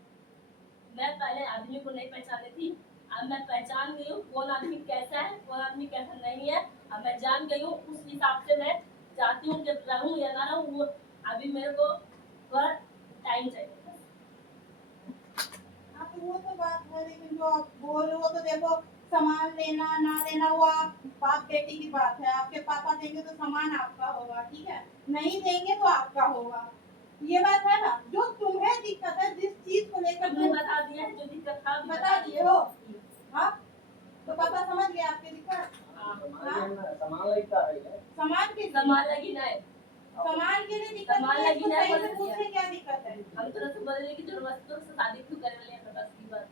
मैं पहले आदमी को नहीं पहचानी थी, अब मैं पहचान गई हूँ कौन आदमी कैसा है, कौन आदमी कैसा नहीं है। अब मैं जान गई हूँ, उस हिसाब से मैं चाहती हूँ कि रहूँ या ना रहूँ, वो अभी मेरे को थोड़ा टाइम चाहिए। हाँ तो वो तो बात है, लेकिन जो आप बोल रहे हो तो देखो सामान लेना ना लेना वो आप बाप बेटी की बात है। आपके पापा देंगे तो सामान आपका होगा, ठीक है, नहीं देंगे तो आपका होगा, ये बात है ना। जो तुम्हें दिक्कत है जिस चीज को लेकर तुमने तुम बता दिया है जो दिक्कत था, अभी बता दिए हो, हाँ तो पापा समझ गए आपकी दिक्कत। हाँ। सामान लेकर आ रही है। सामान की सामान लगी ना है, सामान के लिए दिक्कत सामान नहीं है, लगी इसको ना सही बोल से दिया। पूछे क्या दिक्कत है। हम तरह से बोले कि जरूरत तो शादी क्यों करने लिया था, बस की बात।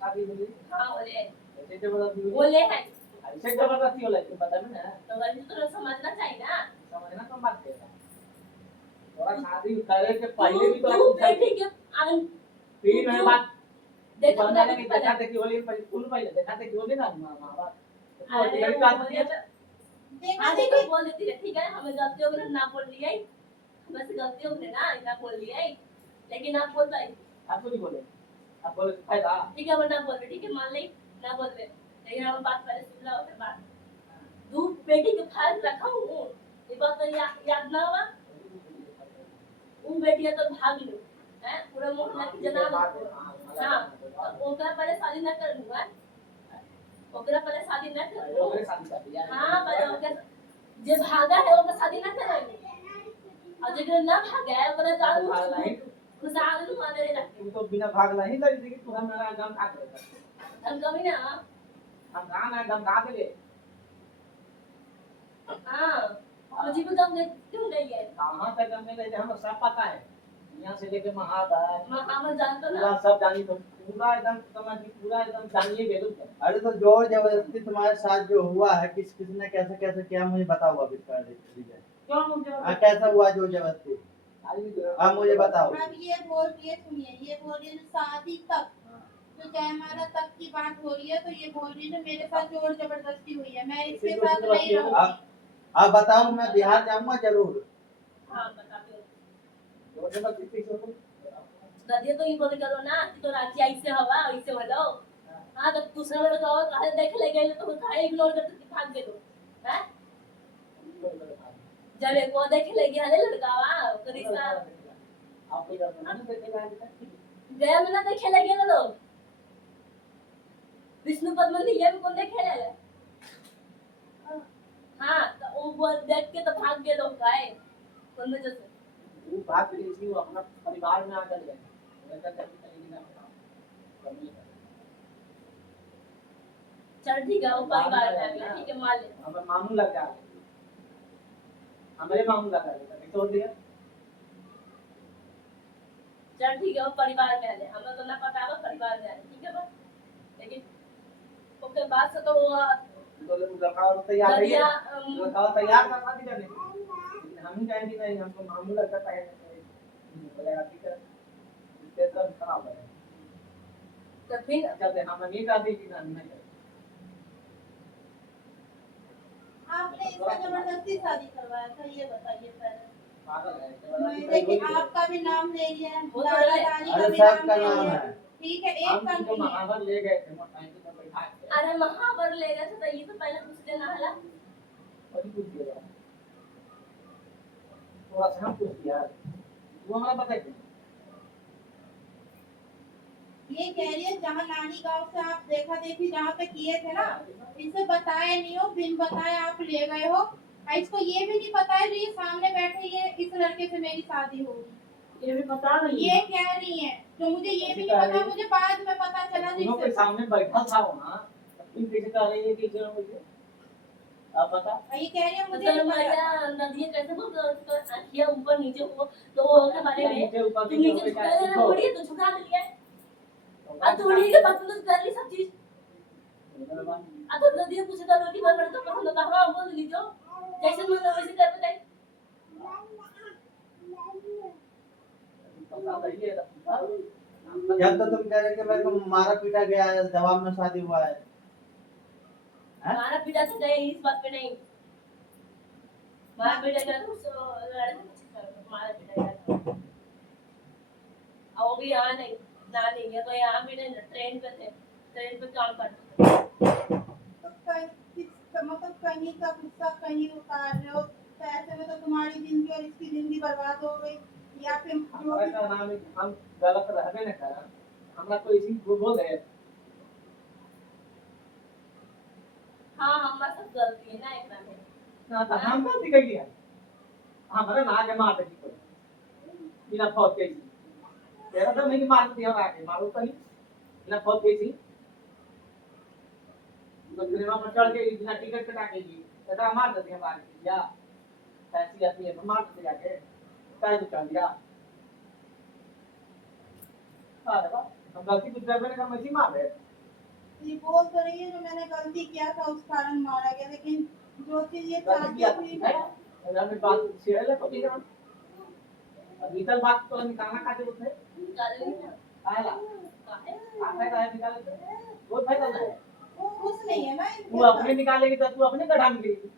शादी बोली हाँ बोले, ऐसे जबरदस्ती हुई। बोले है ऐसे जबरदस्ती होला तुम पता में ना, तो वही तो समझना चाहिए ना। समझना कम बात है। थोड़ा शादी करे के पहले भी तो तू बेटी के आन फिर मैं बात देखो बंदा ने देखा देखी बोली फूल पहले देखा देखी बोली ना मां बाप तो अरे यही वो बात बोले है। तो देखा आगे देखी तो बोल देती है, ठीक है हमें गलती हो गई ना बोल लिया, बस गलती हो गई ना इतना बोल लिया, लेकिन आप बोल पाए आप नहीं बोले, आप बोले तो फायदा। ठीक है वरना बोल रहे, ठीक है मान ले ना बोल रहे, लेकिन हम बात पहले सुन लो फिर बात। तू बेटी के फाइल रखा हूँ, ये बात तो याद ना हुआ। वो बेटिया तो भाग लो हैं, पूरा मोहल्ला की जना लो। हाँ तो ओकरा पहले शादी ना कर लूँगा, ओकरा पहले शादी ना कर लूँ। ओकरे शादी कर दिया। हाँ पहले ओकरा जे भागा है ओकरा शादी ना करेंगे, और जेकरा ना भागा है ओकरा जान भागला है। खुशाल नु माने रे रखे। तू तो बिना भागला ही लगी थी कि तू हमारा गम खा करेगा। हम कभी ना हम गाना है गम खा के ले। हाँ मुझे भी कम क्यों नहीं है, कहां तक हमें ले हमें सब पता है, यहां से लेके महादाय हम जानते पूरा ना। सब जानी, तो पूरा एकदम समझ पूरा एकदम जानिए गेलू। अरे तो जोर जबरदस्ती तुम्हारे साथ जो हुआ है, किसने कैसे कैसे किया मुझे बताओ अभी इसका रीजन। क्यों मुझे हाँ कैसा हुआ जोर जबरदस्ती, अब मुझे बताओ। अब ये बोल रही है, सुनिए ये बोल रही है शादी तक तो जयमाला तक की बात हो रही है, तो ये बोल रही है मेरे साथ जोर जबरदस्ती हुई है, मैं इसके साथ नहीं रहूंगी। अब बताओ मैं बिहार जाऊंगा जरूर। हाँ बताते हो जो जब किसी को दादी तो ये बोल करो ना कि तो रांची ऐसे हवा ऐसे बोलो। हाँ तो दूसरा वाला गाँव काहे देख ले गए तो काहे इग्नोर करते कि भाग गए तो हैं, जब एक वो देख ले गया ले लड़कावा तो रिश्ता आपको करना नहीं देखेगा गया में ना देखे लगे ना लोग विष्णु पद मंदिर ये भी कौन देखे ले। हाँ तो वो बोल देख के तो भाग गए लोग काहे कौन वजह से। वो बात के लिए वो अपना परिवार में आकर गए ऐसा करके कहीं ना चल ठीक है वो परिवार में आ गया, ठीक है मान ले हमें मामू लग जा हमारे मामू लगा छोड़ दिया। चल ठीक है वो परिवार में आ जाए, हमें तो ना पता है परिवार में आ जाए, ठीक है बस। लेकिन उसके बाद से तो वो तो लड़का तैयार है, नदिया लड़का तैयार था शादी करने, लेकिन हम कहेंगे नहीं हमको मामू लगता है बोलेगा ठीक है इससे सब खराब है। तो फिर जब हम नहीं शादी की ना नहीं आपने इसका जबरदस्ती शादी करवाया था, ये बताइए पहले। पागल है मैं देखिए आपका भी नाम ले लिया है, वो तो दादा ले। दादी का अरे भी सबका नाम ले नाम लिया, है। ठीक है एक हम का तुमको नहीं है। महावर ले गए थे मोटरसाइकिल पर बैठा के अरे महावर ले गए तो ये तो पहले पूछ लेना हला। और कुछ दिया थोड़ा सा हम कुछ दिया वो हमारा पता है ये कह रही है जहाँ नानी गांव से आप देखा देखी जहाँ पे किए थे ना, इसे बताए नहीं हो, बिन बताए आप ले गए हो, और इसको ये भी नहीं पता है जो ये सामने बैठे ये इस लड़के से मेरी शादी होगी, ये भी पता नहीं ये कह रही है। तो मुझे ये भी नहीं पता, मुझे बाद में पता चला दोनों के जिससे सामने बैठा था वहाँ तुम कैसे कह रही है कि जो मुझे अब बता ये कह रही है मुझे तो नहीं पता। मैया नदिया कैसे बोल तो आंखियां ऊपर नीचे हो तो वो के बारे में नीचे ऊपर तू नीचे झुका देना थोड़ी तो झुका लिया अब थोड़ी के बाद तू कर ली सब चीज अब तो नदिया पूछे तो रोटी बन तो पसंद होता हां बोल लीजो जैसे मन हो वैसे कर बताई जब तो तुम कह रहे कि मेरे को मारा पीटा गया है, जवाब में शादी हुआ है। हैं? मारा पीटा तो गए इस बात पे नहीं मारा पीटा गया तो लड़के मारा पीटा गया अब वो भी यहाँ नहीं ना नहीं है तो यहाँ भी नहीं ट्रेन पे थे ट्रेन पे काम करते थे तो मतलब कहीं का गुस्सा कहीं उतार रहे हो, तो ऐसे में तो तुम्हारी जिंदगी और इसकी जिंदगी बर्बाद हो गई। या फिर जो हमारा भी का नाम है कि हम गलत रहबे न करा हमरा कोई इसी को बोल रहे हाँ हमारा सब गलती है ना एक में ना तो हम गलती कर लिया हमारा ना के मार दी कोई बिना फौज के तेरा तो नहीं मार दिया आके मारो तो नहीं बिना फौज के सी तो ट्रेन में चढ़ के बिना टिकट कटा के जी तेरा मार देते हैं मार के या ऐसी आती है मार देते जाके काय तो कर दिया अरे वाह हम गलती कुछ कर मैंने मछली मार रहे ये बोल तो रही है जो मैंने गलती किया था उस कारण मारा गया, लेकिन जो चीज ये गलती चाहती किया थी है अगर मैं बात शेयर ले पति का भीतर बात तो निकालना काटे उसने निकालेंगे ना आएला काहे आता है निकाले बहुत फायदा है वो खुश नहीं है ना तू अपने निकालेगी तो तू अपने गढ़ा में लेगी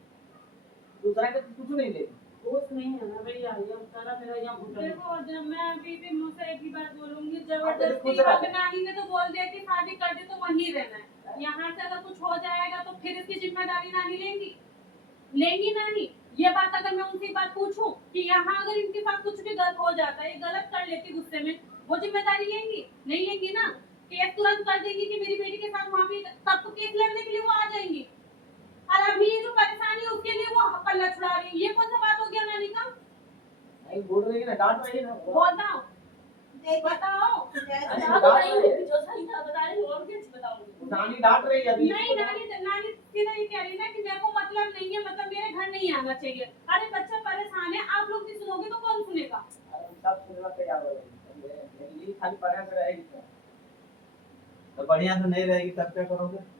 दूसरा का कुछ नहीं लेगी दोस्त नहीं है ना भैया, ये सारा मेरा यहाँ घुटा है। देखो जब मैं अभी भी मुंह से एक ही बात बोलूंगी, खुश जबरदस्ती रहो। अब नानी ने तो बोल दिया कि शादी कर दे तो वहीं रहना है। यहाँ से अगर कुछ हो जाएगा तो फिर इसकी जिम्मेदारी नानी लेंगी लेंगी नानी। ये बात अगर मैं उनसे एक बात पूछूं कि यहाँ अगर इनके साथ कुछ भी गलत हो जाता है, गलत कर लेती गुस्से में, वो जिम्मेदारी लेंगी? नहीं लेंगी ना। केस तुरंत कर देंगी कि मेरी बेटी के साथ वहाँ पे, तब तो केस लड़ने के लिए वो आ जाएंगी। और अभी ये जो परेशानी है उसके लिए वो पल्ला छुड़ा रही है, ये कौन सा बात हो गया नानी का? नहीं बोल रही है ना डांट रही है ना बताओ देखिए बताओ। जैसे बता तो रही हूँ जो सही था बता रही हूँ और क्या बताऊंगी नानी डांट रही है अभी नहीं नानी सीधा ये कह रही है ना कि मेरे को मतलब नहीं है, मतलब मेरे घर नहीं आना चाहिए। अरे बच्चा परेशान है, आप लोग नहीं सुनोगे तो कौन सुनेगा? सब सुनना तैयार हो जाएगी ये खाली पढ़ा से रहेगी तो बढ़िया से नहीं रहेगी तब क्या करोगे?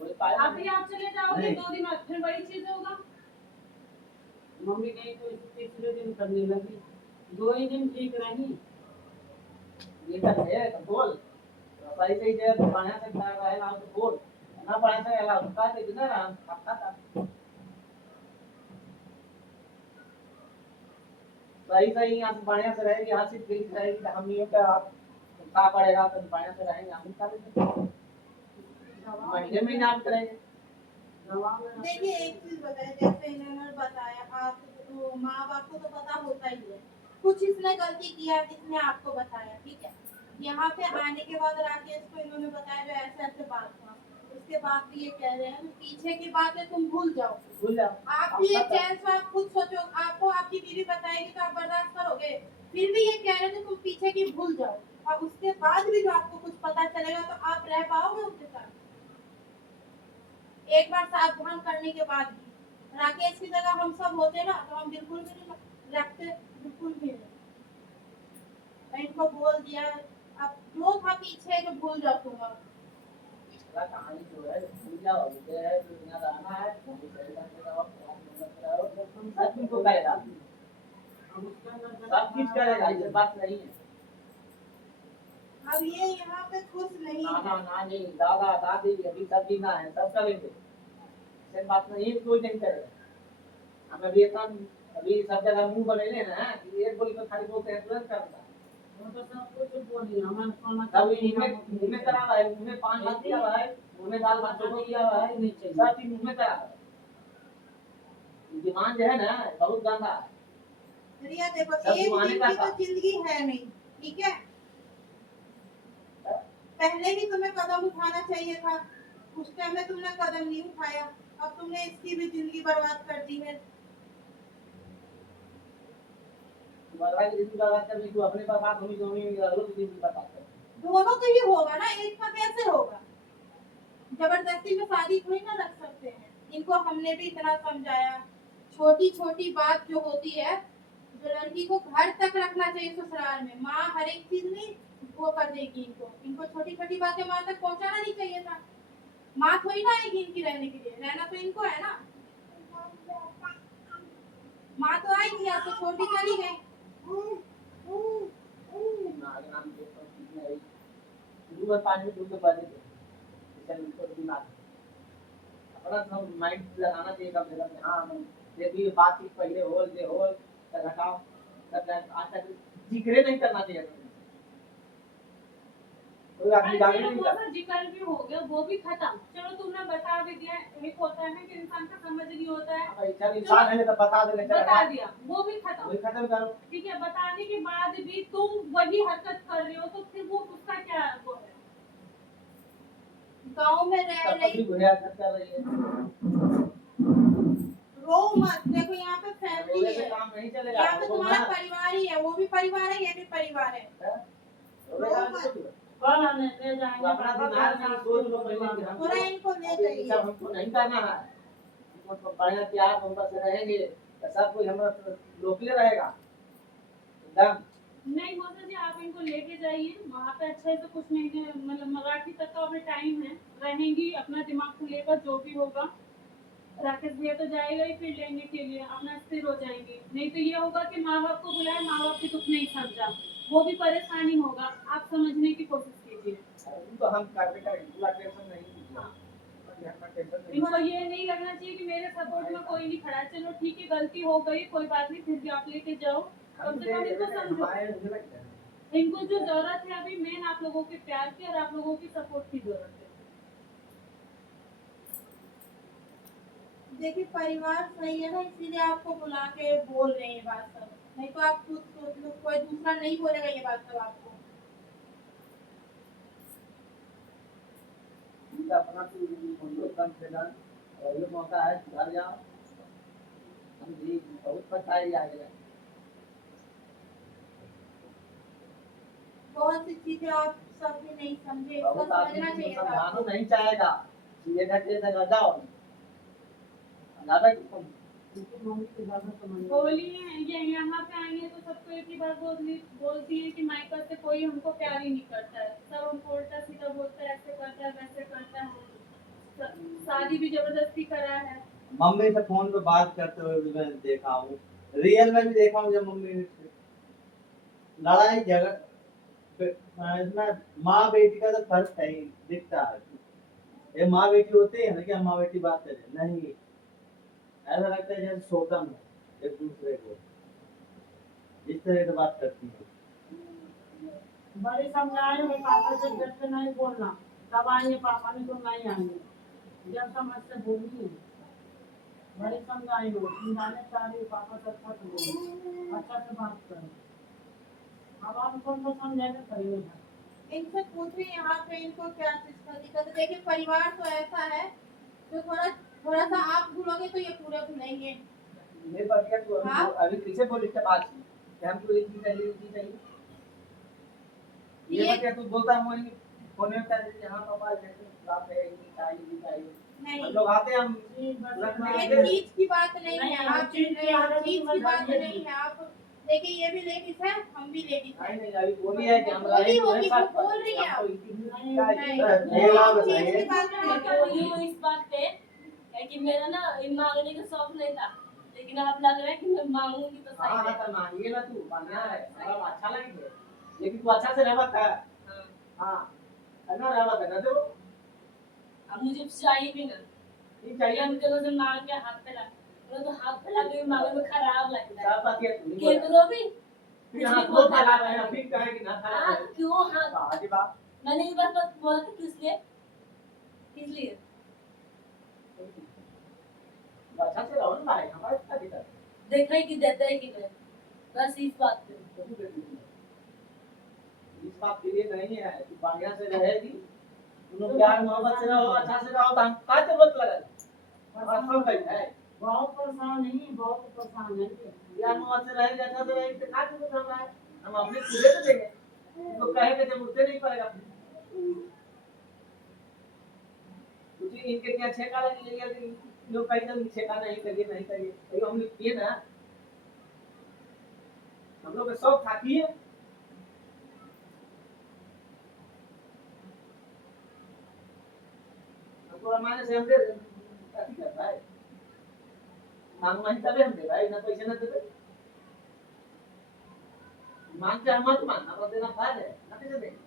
कोई पाया अभी आप चले जाओगे नहीं। 2 दिन बाद फिर वही चीज होगा। मम्मी कहीं तो तीसरे दिन करने लगी, 2 ही दिन ठीक रही। ये कर है तो बोल सही सही जे बढ़िया से कर रहा है ना तो बोल ना बढ़िया से अला उसका से कितना राम खाता था सही सही यहाँ से बढ़िया से रहेगी यहाँ से ठीक रहेगी तो हम नहीं होगा आप का पड़ेगा तो बढ़िया से रहेंगे हम कर महीने में नाम करेंगे देखिए एक चीज बताए, जैसे इन्होंने बताया आप तो माँ बाप को तो पता होता ही है, कुछ इसने गलती किया इसने आपको बताया, ठीक है। यहाँ पे आने के बाद राकेश को इन्होंने बताया जो ऐसे ऐसे बात हुआ, उसके बाद भी ये कह रहे हैं पीछे की बात है तुम भूल जाओ। भूल जाओ आप भी एक चैन से आप खुद सोचो, आपको आपकी बीवी बताएगी तो आप बर्दाश्त करोगे? फिर भी ये कह रहे थे तुम पीछे की भूल जाओ, और उसके बाद भी जो आपको कुछ पता चलेगा तो आप रह पाओगे उसके साथ? एक बार सावधान करने के बाद भी राकेश की जगह हम सब होते ना तो हम बिल्कुल भी नहीं रखते, बिल्कुल भी नहीं। मैं इनको बोल दिया अब जो था पीछे जो भूल जाओ तुम अब। पिछला कहानी जो है भूल जाओ ये है दुनिया रहना है सही करके रहो सब तुमको कहेगा सब चीज करेगा ये बात नहीं है अब ये यहाँ पे खुश नहीं है। नाना नानी दादा दादी अभी सब जीना है सब करेंगे ऐसे बात नहीं है कोई नहीं करेगा हम अभी इतना अभी सब जगह मुंह बनेले ना कि एक बोली को खाली बोलते हैं तुरंत करता वो तो सब कुछ बोली हमारे सोना कभी मुंह में करा है मुंह में पान भात दिया है मुंह में दाल भात चोखा दिया है नहीं चाहिए। सब चीज मुंह में करा है दिमाग जो है ना बहुत गंदा है रिया देखो सब एक जुआने दिन का की तो था। जिंदगी है नहीं, ठीक है। पहले ही तुम्हें कदम उठाना चाहिए था, उस टाइम में तुमने कदम नहीं उठाया, अब तुमने इसकी भी जिंदगी बर्बाद कर दी है। बर्बाद की जिंदगी बर्बाद करनी तू अपने बर्बाद होनी जो होनी रोज जिंदगी बर्बाद कर दोनों का ही होगा ना, एक का कैसे होगा? जबरदस्ती में शादी थोड़ी ना रख सकते हैं। इनको हमने भी इतना समझाया, छोटी छोटी बात जो होती है, जो लड़की को घर तक रखना चाहिए ससुराल में, माँ हर एक चीज में वो कर देगी इनको, इनको छोटी छोटी बातें माँ तक पहुँचाना नहीं चाहिए था। माँ थोड़ी ना आएगी इनकी रहने के लिए, रहना तो इनको है ना। माँ तो आएगी, आप तो छोटी चली गई। दूर पानी दूर के पानी चल तो दिमाग अपना सब माइंड लगाना चाहिए कम से कम। हाँ ये भी बातचीत पहले हो जे हो रखाओ तब आज तक जिक्र नहीं करना चाहिए कोई आदमी अरे जाने चलो नहीं वो करता। तो जिक्र भी हो गया, वो भी खत्म। चलो तुमने बता भी दिया। एक होता है ना कि इंसान का समझ नहीं होता है, भाई चल इंसान है तो बता देने बता चाहिए दिया, वो भी खत्म। वही खत्म करो। ठीक है, बताने के बाद भी तुम वही हरकत कर रहे हो तो फिर वो उसका क्या वो है? गाँव में रह तब रही, भी बुरी हरकत कर रही है। रो मत, देखो यहाँ पे फैमिली रोने से है, काम नहीं चलेगा। यहाँ पे तुम्हारा परिवार ही है, वो भी परिवार है, ये भी परिवार है। रोएगा तो कुछ होगा। कल आने ले जाएंगे अपना दिमाग में सोच लो पहले कि हम थोड़ा इनको ले ये जाइए। सब हमको नहीं करना है। हमको बढ़िया प्यार मोहब्बत से रहेंगे तो सब कोई हमारा रोकले रहेगा एकदम। नहीं मौसा जी, आप इनको लेके जाइए वहाँ पे। अच्छे से कुछ नहीं है, मतलब मराठी तक का अभी टाइम है, रहेंगी अपना दिमाग को लेकर। जो भी होगा राकेश भैया तो जाएगा ही फिर लेने के लिए, अपना स्थिर हो जाएंगे। नहीं तो ये होगा कि माँ बाप को बुलाए, माँ बाप की दुख नहीं समझा, वो भी परेशानी होगा। आप समझने की कोशिश कीजिए। तो हम करने का पूरा टेंशन नहीं लीजिए। हाँ। अपना टेंशन नहीं इनको ये नहीं लगना चाहिए कि मेरे सपोर्ट में कोई नहीं खड़ा है। चलो ठीक है, गलती हो गई, कोई बात नहीं, फिर भी आप लेके जाओ। कम से कम इनको समझो। हमारे मुझे लगता है इनको जो जरूरत है अभी मेन आप लोगों के प्यार की और आप लोगों की सपोर्ट की जरूरत है। देखिए परिवार सही है ना, इसीलिए आपको बुला के बोल रहे हैं ये बात सब, नहीं तो आप खुद सोच लो, कोई दूसरा नहीं बोलेगा ये बात सब आपको। अपना कम से कम और ये मौका है सुधर जाओ। हम जी बहुत पछताए आ गए। बहुत सी चीजें आप सब भी नहीं समझे, इसको बहुत समझना आदमी चाहिए था समझाना आपको। नहीं चाहेगा। ये ढके से न जाओ ज्यादा मम्मी की ज्यादा समझ होली है ये, यहाँ पे आएंगे तो सबको एक ही बात बोलती है कि माइका से कोई हमको प्यार ही नहीं करता है, सब हमको उल्टा सीधा बोलता है, ऐसे करता है वैसे करता है। शादी भी जबरदस्ती करा है। मम्मी से फोन पे बात करते हुए भी मैं देखा हूँ, रियल में भी देखा हूँ जब मम्मी लड़ाई झगड़ इसमें माँ बेटी का तो फर्क है ही दिखता है। ये माँ बेटी होते हैं ना, क्या माँ बेटी बात करें नहीं, ऐसा लगता है जैसे शोकम है एक दूसरे को, इस तरह से बात करती है। बड़ी समझाए मेरे पापा से घर पे नहीं बोलना, तब आएंगे पापा ने तो नहीं आएंगे, जब समझ से बोली बड़ी समझाई हो, समझाने चाह रही पापा से अच्छा से बोलो, अच्छा से बात करो। अब आप कौन को समझाएंगे करिएगा। इनसे पूछे यहाँ पे इनको क्या चीज का दिक्कत है। देखिए परिवार तो ऐसा है जो थोड़ा थोड़ा सा आप भूलोगे तो ये पूरे भूलेंगे। मेरे बढ़िया तो हाँ? अभी किसे बोली के बात कि हमको एक चीज चाहिए ये बढ़िया तू बोलता है मोनी फोन में कर यहाँ पापा जैसे बात है ये चाहिए नहीं हम लोग आते हैं हम ये चीज की बात नहीं है, आप चीज की बात नहीं है। आप देखिए ये भी लेडीज है, हम भी लेडीज है। नहीं अभी बोली है कि हम बोली होगी, साथ वो बोल रही है आप। ये बात चीज की बताइए, बात मैं नहीं क्या बोली हूँ इस बात पे है कि मेरा ना मांगने का शौक नहीं था, लेकिन अब लग रहा है कि मैं मांगूंगी तो सही हाँ रहेगा। तो मांगिए ना तू बढ़िया है मतलब अच्छा लगेगा लेकिन तू अच्छा से रहमत है। हाँ, हाँ है ना रहमत है ना तो अब मुझे चाहिए भी ना, ये ये चाहिए हम लोगों से मांग के हाथ पे लगा, मैं तो हाथ पे लगे मांगे में खराब लगता है। सब बात ये तू के करो भी फिर हाथ को फैला रहे हैं फिर कहे कि ना फैला हाँ, रहे क्यों हाथ आगे बात मैंने ये बात बोला था किस लिए अच्छा से रहो ना भाई हमारे साथ इधर देखा ही कि देता है कि नहीं, बस इस बात पे। इस बात के लिए नहीं है तू बढ़िया से रहेगी तुम लोग प्यार मोहब्बत से रहो अच्छा से रहो तो हम का जरूरत लगा और सब भाई है बहुत परेशान नहीं, बहुत परेशान है। प्यार मोहब्बत से रहेगी अच्छा से रहेगी तो का जरूरत हम है हम अपने पूरे तो देंगे तो कहेंगे जब उठते नहीं पड़ेगा तुझे इनके क्या छेका लगी है लोग कहीं तो छेका नहीं करिए तो हम लोग किए ना, हम लोग का शौक था किए। हमको हमारे से हमसे काफी करता है, मांग मांग तबे हम दे भाई, ना पैसे ना देते मांग चाहे मत मांग, हमारा देना फायदा है ना, कैसे देंगे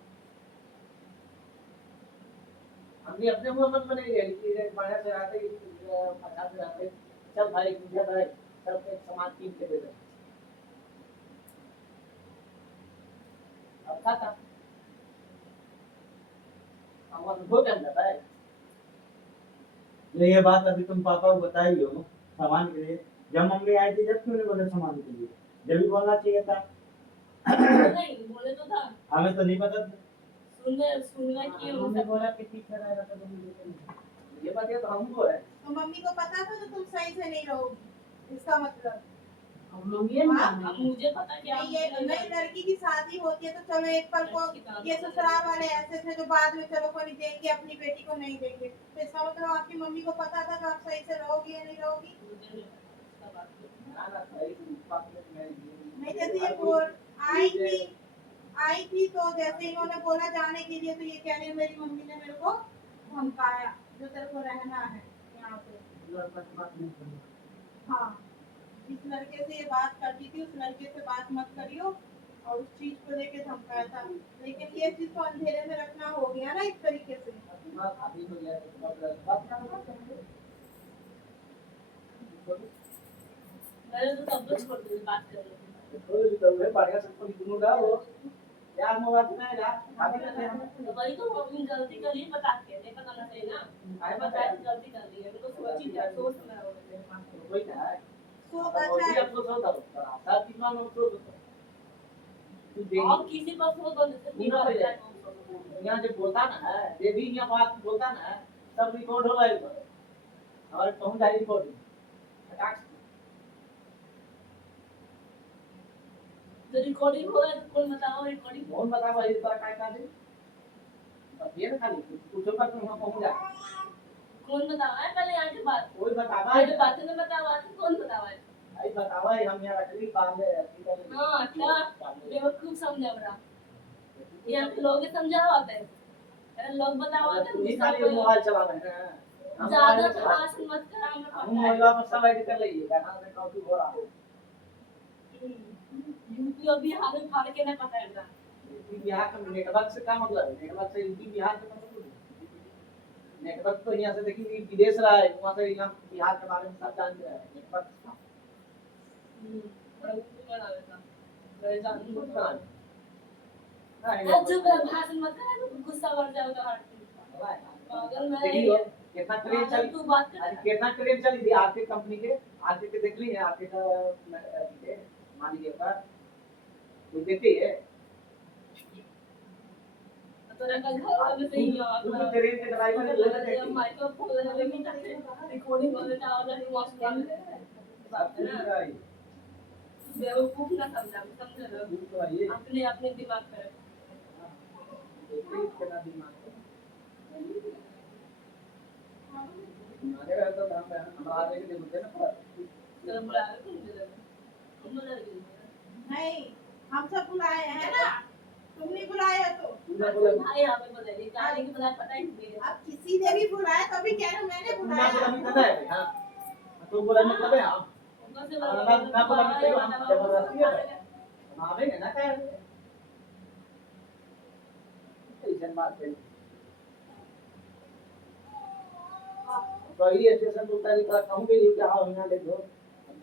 हमने अपने मुंह मन बने कि बाहर से आते ही 50 से आते चल भाई पूजा भाई सब एक समान कीन के दे दे, अब था हमारा तो हो जाता है। ये बात अभी तुम पापा को बताई हो सामान के लिए, जब मम्मी आई थी जब क्यों नहीं बोले सामान के लिए, जब भी बोलना चाहिए था। नहीं बोले तो था, हमें तो नहीं पता था। सुनना कि हमने बोला कि टीचर आएगा तो तुम लेके नहीं। ये बात ये तो हमको है, तो मम्मी को पता था तो तुम सही से नहीं रहोगी, इसका मतलब अब मम्मी है ना, अब मुझे पता क्या नहीं, ये नई लड़की की शादी होती है तो चलो एक पल को ये ससुराल वाले ऐसे थे जो बाद में चलो कोई देंगे अपनी बेटी को नहीं देंगे, तो इसका मतलब आपकी मम्मी को पता था कि आप सही से रहोगी या नहीं रहोगी। ना ना सही बात में नहीं जैसे ये बोल आई थी तो जैसे इन्होंने बोला जाने के लिए, तो ये कह रही है मेरी मम्मी ने मेरे को धमकाया जो तेरे को रहना है यहाँ पे। लड़का से बात नहीं करनी। हाँ, जिस लड़के से ये बात करती थी उस लड़के से बात मत करियो, और उस चीज को लेके धमकाया था, लेकिन ये चीज तो अंधेरे में रखना हो गया ना एक तरीके से। अभी तो ये बात मैंने तो सब कुछ छोड़ दिया बात करने कोई तो है बढ़िया सब को दूंगा वो यार मोबाइल में ना अभी तो वही तो मम्मी गलती कर ली बता के, नहीं पता ना सही ना, आए बताया बताया तो गलती कर ली है, उनको सोची थी सोच समझ हो गई। कोई ना है तो और अच्छा ये है, आपको सोता हूं साथ कितना लोग तो तू देख और किसी पर सोच दो जैसे पूरा हो जाए यहाँ जब बोलता ना है ये भी यहाँ बात बोलता ना सब रिकॉर्ड होगा एक बार हमारे पहुंच जाए रिकॉर्डिंग अटैक तो रिकॉर्डिंग हो तो कौन बताओ रिकॉर्डिंग कौन बताओ इस बार काय का दे अब ये ना खाली कुछ पर तुम वहां पहुंच जा कौन बताओ है पहले यहाँ के बात कोई बतावा पहले बातें में बताओ आके कौन बताओ है। आई बतावा हम यहाँ रखली पाल ले हाँ अच्छा बेवकूफ समझा बड़ा यहाँ के लोग समझाओ आते हैं लोग बताओ आते तू ही हैं खाली मोबाइल चला रहे हैं ज्यादा भाषण मत कर हमें हम पता है मोबाइल पर सब एडिट कर लिए कहां से कॉपी हो रहा है यूपी अभी हाल में फाड़ के नहीं पता है एकदम यूपी बिहार का नेटवर्क से क्या मतलब है नेटवर्क से यूपी बिहार का मतलब नेटवर्क तो यहाँ से देखिए विदेश रहा है वहाँ से यहाँ बिहार के बारे में सब जानते हैं नेटवर्क बड़ा लेता मैं जानू कुछ बना जो भाषण मत कर गुस्सा बढ़ जाओ तो हट पागल मैं देखिए कितना ट्रेन चली तू बात कर अरे कितना ट्रेन चली थी आरके कंपनी के आरके के देख ली है आरके का मालिक का कोई देखी है तेरा का घर में से ही तू तो ट्रेन के ड्राइवर है बोला ये माइक्रोफोन लगा के रिकॉर्डिंग वाले का आवाज नहीं वॉच कर सब कुछ है बेवकूफ ना समझ लो तो ये अपने अपने दिमाग पर देखिए कितना दिमाग हमारे तो काम है हमारा आगे के मुद्दे ना तेरा बुला रहे तुम मुझे हम बुला रहे नहीं हम सब बुलाए हैं ना, तुम नहीं बुलाए हो तो तूने बोला भाई हमें बताइए कहानी की बता पता ही नहीं है अब किसी ने भी बुलाया तभी कह रहा हूं मैंने तूने बोला बुलाया। नहीं था है हां तो बोला नहीं था हां उनको से ना बोला नहीं तो हम जबरदस्ती है आवेंगे ना क्या टेंशन बात है तो ये स्टेशन पर उतारी का कहूं के लिए क्या हो ना ले दो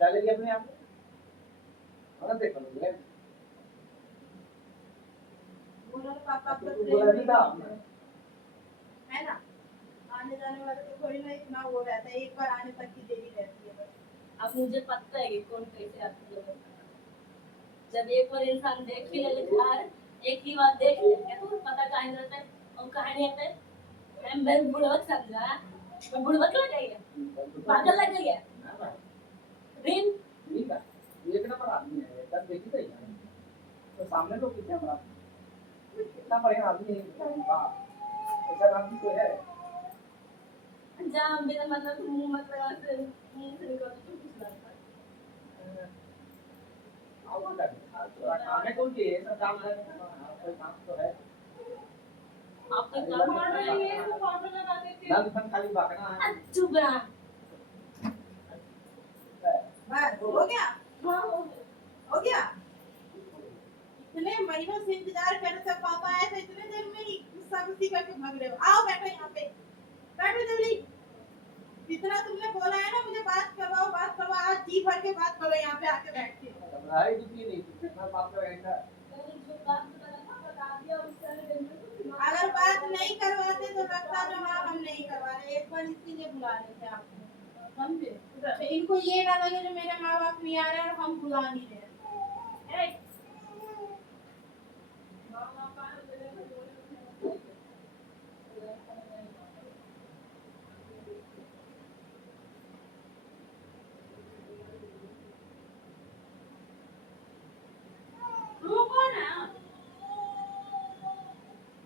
डालेंगे अपने आप और देख लो बोला पापा तो तो बोला नहीं था है ना, आने जाने वाले तो कोई ना इतना वो रहता है, एक बार आने तक की देरी रहती है बस। अब मुझे पता है कि कौन कैसे आते लोग जब एक बार इंसान देख भी ले यार एक ही बात देख ले तो पता कहां रहता है और कहां नहीं आता है। मैं बुढ़वक समझा मैं बुढ़वक लग गई है पागल लग गई है ना भाई रिन ठीक है एक नंबर आदमी है तब देखी तो यार तो सामने लोग कितना बड़ा कितना बढ़िया आदमी है वाह ऐसा आदमी तो है जहाँ मेरा मतलब मुंह मत लगा से मुंह से निकल तो कुछ लगता आओ ना तो काम है कौन की ऐसा काम है कोई काम तो है आपका अरे काम और कर रहा ये है तो पाउडर लगा देते हो लाल फन खाली बाकना है चुप रहा बस हो गया हाँ हो गया इतने महीनों से इंतजार कर रहे थे पापा आए थे इतने देर में ही गुस्सा गुस्सी करके भाग रहे हो आओ बैठो यहाँ पे बैठो जल्दी जितना तुमने बोला है ना मुझे बात करवाओ आज जी भर के बात करो यहाँ पे आके बैठ के भाई दुखी नहीं कितना बाप का ऐसा जो बात बता दिया उससे अगर बात नहीं करवाते तो लगता जो हाँ हम नहीं करवा रहे एक बार इसीलिए बुला रहे थे आपको समझे तो इनको ये ना लगे जो मेरे माँ बाप नहीं आ रहे और हम बुला नहीं रहे रुको ना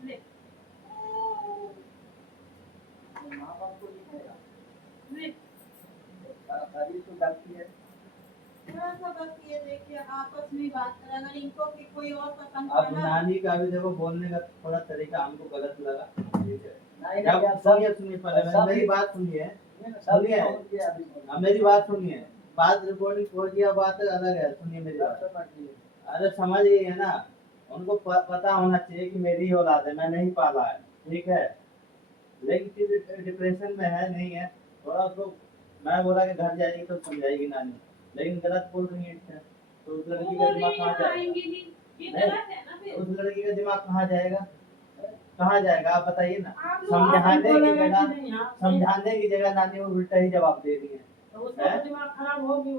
ले मां बाप को नहीं खाएगा ले शरीर तो गलती है थोड़ा सा बस ये देखिए आपस में बात करें अगर इनको कि कोई और पसंद अब करना नानी का भी देखो बोलने का थोड़ा तरीका हमको गलत लगा ठीक है नहीं जब सुनिए पहले मेरी बात सुनिए सुनिए अब मेरी बात सुनिए बात रिकॉर्डिंग हो गया बात अलग है सुनिए मेरी बात अरे समझ गई है ना उनको पता होना चाहिए कि मेरी औलाद है मैं नहीं पाला है ठीक है लेकिन डिप्रेशन में है नहीं है थोड़ा उसको मैं बोला कि घर जाएगी तो समझाएगी नानी लेकिन गलत बोल रही है इससे तो उस लड़की का दिमाग कहाँ जाएगा आएंगे नहीं ये गलत है ना फिर उस लड़की का दिमाग कहाँ जाएगा आप बताइए ना आप लोग समझाने की बोलेगा जगह कि नहीं हाँ समझाने की जगह नानी वो उल्टा ही जवाब दे रही है तो उसका तो दिमाग खराब होगी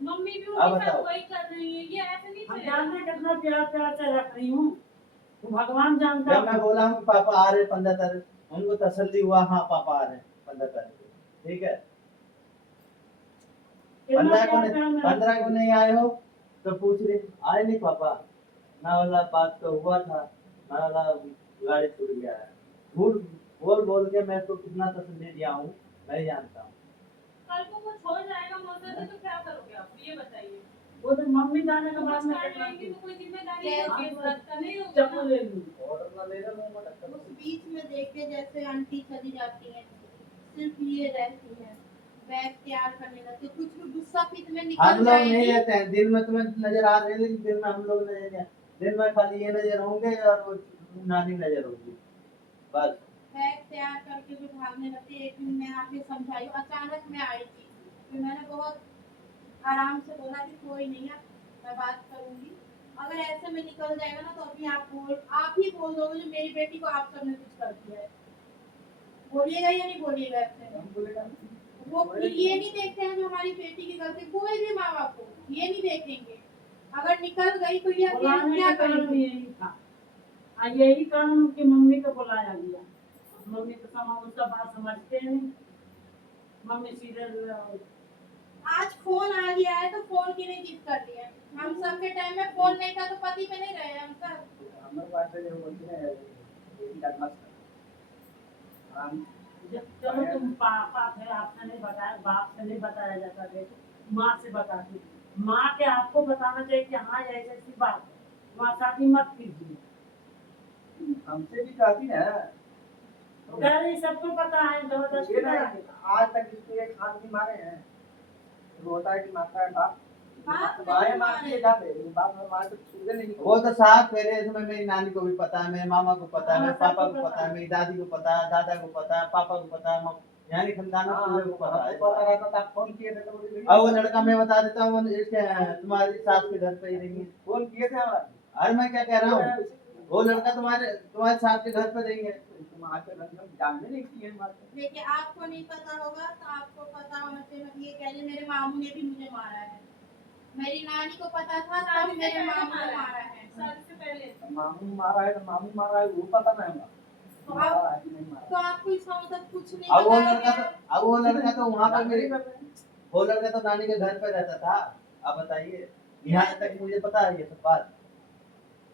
मम्मी भी आप उनके साथ बताओ। वही कर रही है ये ऐसे नहीं हम चलेगा जानते कितना प्यार प्यार से रख रही हूँ तो भगवान जानता जब मैं बोला हूँ कि पापा आ रहे 15 तारीख उनको तसल्ली हुआ हाँ पापा आ रहे 15 तारीख ठीक है कितना 15 को प्यार प्यार में 15 को नहीं आए हो तो पूछ रहे आए नहीं पापा ना वाला बात तो हुआ था ना वाला गाड़ी छूट गया है झूठ बोल बोल के मैं तो कितना तसल्ली दिया हूँ मैं ही जानता हूँ कल को कुछ हो जाएगा मौसम से तो क्या करोगे आप ये बताइए वो तो मम्मी जाने के तो बाद कुछ में कर कितना लेंगी तो कोई जिम्मेदारी जैसे आपके साथ का नहीं होगा चप्पू ना। ले लूँ ऑर्डर ना ले रहा हूं मैं उस बीच में देखिए जैसे आंटी चली जाती हैं सिर्फ ये रहती है बैग तैयार करने लगती कुछ भी गुस्सा पिट में हम निकल लोग नहीं जाएगी रहते हैं दिन में तुम्हें नजर आ रहे हैं लेकिन दिन में हम लोग नजर नहीं दिन में खाली ये नजर होंगे और वो नानी नजर होगी बस बैग तैयार करके जो भागने लगती है एक दिन मैं आके समझाई अचानक मैं आई थी फिर मैंने बहुत आराम से बोला कि कोई नहीं है मैं बात करूंगी अगर ऐसे में निकल जाएगा ना तो अभी आप ही बोल दोगे जो मेरी बेटी को आप सबने कुछ कर दिया है बोलिएगा या नहीं बोलिएगा ऐसे हम बोलेगा वो ये नहीं देखते हैं जो हमारी बेटी की गलती कोई भी माँ बाप को ये नहीं देखेंगे अगर निकल गई तो ये अकेले बुलाने क्या का कारण करेंगे यही था यही कारण उनकी मम्मी को बुलाया गया मम्मी तो उसका बात समझते नहीं मम्मी सीधे आज फोन आ गया है तो फोन की नहीं जिद कर रही है हम सब के टाइम में फोन नहीं था तो पति में नहीं रहे हम सब हमारे पास से जो बोलते हैं यही करना हम चलो तुम पापा थे आपने नहीं बताया बाप से नहीं बताया जाता देखो माँ से बताती माँ के आपको बताना चाहिए कि हाँ ऐसी ऐसी बात है वहाँ शादी मत कीजिए हमसे भी कहती है कह रही सबको पता है ये जबरदस्ती ना करेंगे। आज तक इसको एक हाथ भी मारे हैं वो होता है कि मारता है बाप बाप मारे नहीं मारती है मारे जाते बाप में मार तो छूटे नहीं वो तो साथ फेरे इसमें मेरी नानी को भी पता है मेरे मामा को पता है मेरे हाँ, पापा सबको को पता है मेरी दादी को पता है दादा को पता है पापा को पता है यानी खानदान पूरे को पता है पता रहता था फोन किए थे तो बोले अब वो लड़का मैं बता देता हूँ वो इसके तुम्हारी सास के घर पे ही रहेंगे फोन किए थे हमारा अरे मैं क्या कह रहा हूँ वो लड़का तुम्हारे सास के घर पे रहेंगे तुम आके मतलब जानने नहीं किए बात देखिए आपको नहीं पता होगा तो आपको पता होना चाहिए ये कह रहे मेरे मामू ने भी मुझे मारा है मेरी नानी को पता था तब मेरे मामू ने मारा है शादी से पहले मामू मारा है तो मामू मारा है वो पता नहीं होगा तो मारा है कि नहीं मारा तो आपको इसका मतलब कुछ नहीं अब वो बताया लड़का गया तो अब वो लड़का तो वहाँ पर मेरी नहीं पता। वो लड़का तो नानी के घर पे रहता था अब बताइए यहाँ तक मुझे पता है ये सब बात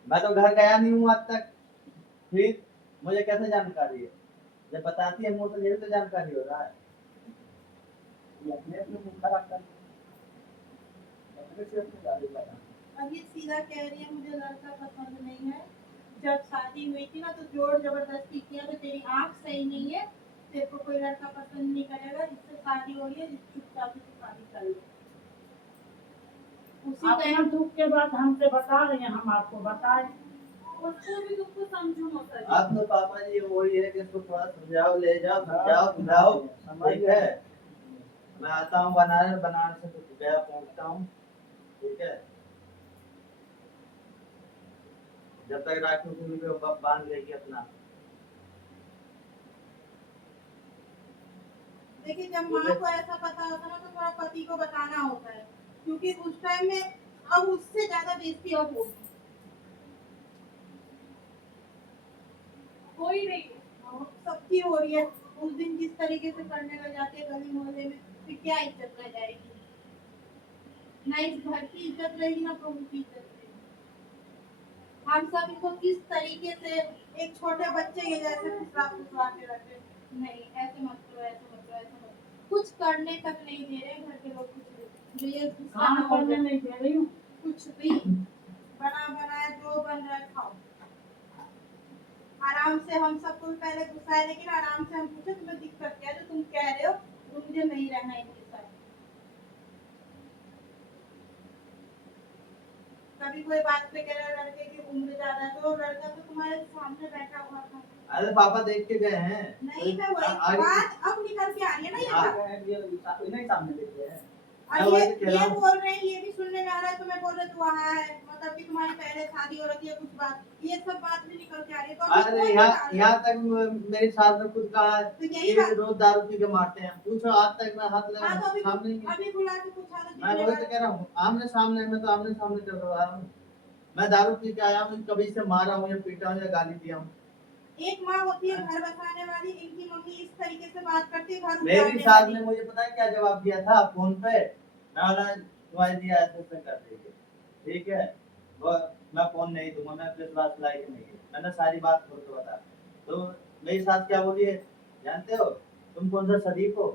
मैं तो घर गया नहीं हूँ आज तक फिर मुझे कैसे जानकारी है जब बताती है मुंह तो ये भी तो जानकारी हो रहा है। ये अपने अपने मुंह खराब कर अपने से अपने गाली लगा। अब ये सीधा कह रही है मुझे लड़का पसंद नहीं है। जब शादी हुई थी ना तो जोर जबरदस्ती किया तो तेरी आंख सही नहीं है, तेरे को कोई लड़का पसंद नहीं करेगा, जिससे शादी हो रही है चुपचाप से शादी कर लो। उसी अपना टाइम दुख के बाद हमसे बता रहे हैं, हम आपको बताएं। उसको भी दुख को समझो मौसा जी। अब तो पापा जी वही है कि इसको थोड़ा समझाओ, ले जाओ, समझाओ, बुलाओ, ठीक है। मैं आता हूँ बनारस, बनारस से तो गया पहुँचता हूँ, ठीक है। जब तक राखी पूरी पे बांध लेगी अपना। देखिए जब माँ को ऐसा पता होता है ना तो थोड़ा पति को बताना होता है, क्योंकि उस टाइम में अब उससे ज्यादा बेइज्जती अब होगी। हो ही रही है। सबकी हो रही है। उस दिन जिस तरीके से करने लग जाते हैं गली मोहल्ले में, फिर क्या इज्जत रह जाएगी? ना इस घर की इज्जत रहेगी ना प्रभु की इज्जत रहेगी। हम सब इसको किस तरीके से एक छोटे बच्चे के जैसे फुसला के रखे, नहीं ऐसे मत करो, ऐसे मत करो, ऐसे मत, कुछ करने तक नहीं दे रहे घर के लोग, कुछ भी जो ये काम करने नहीं दे रही हूँ। कुछ भी बना बनाया जो बन रहा है खाओ। आराम से हम सबको पहले गुस्सा है, लेकिन आराम से हम पूछे तुम्हें दिक्कत क्या है जो तुम कह रहे हो तो मुझे नहीं रहना इनके साथ। कभी कोई बात पे कह रहा है लड़के की उम्र ज्यादा है, तो लड़का तो तुम्हारे सामने बैठा हुआ था। अरे पापा देख के गए हैं। नहीं मैं वही बात अब निकल के आ रही है ना ये बात। ये नहीं सामने देखते हैं। अब ये बोल रहे हैं, ये भी सुनने में आ रहा है, तुम्हें बोल रहे तू वहाँ है, मतलब कि तुम्हारी पहले शादी हो रखी है, कुछ बात, ये सब बात भी निकल के आ रही है। तो अरे यहाँ तक मेरी सास ने खुद कहा है तो यही कि बात रोज दारू पी के मारते हैं। पूछो आज तक मैं हाथ लगा हाँ, तो सामने अभी बुला के पूछा तो मैं वही तो कह रहा हूँ, आमने सामने, मैं तो आमने सामने कर रहा हूँ। मैं दारू पी के आया हूँ, कभी से मारा हूँ या पीटा हूँ या गाली दिया हूँ। एक माँ होती है घर बसाने वाली, इनकी मम्मी इस तरीके से बात करती है घर मेरी उजाड़ने सास वाली। ने मुझे पता है क्या जवाब दिया था फोन पे, मैं बोला तुम्हारी दिया ऐसे कर देंगे, ठीक है, वो मैं फोन नहीं दूंगा, मैं अपने पास लायक नहीं है। मैंने सारी बात खोल के बता। तो मेरी सास क्या बोली है जानते हो? तुम कौन सा शरीफ हो?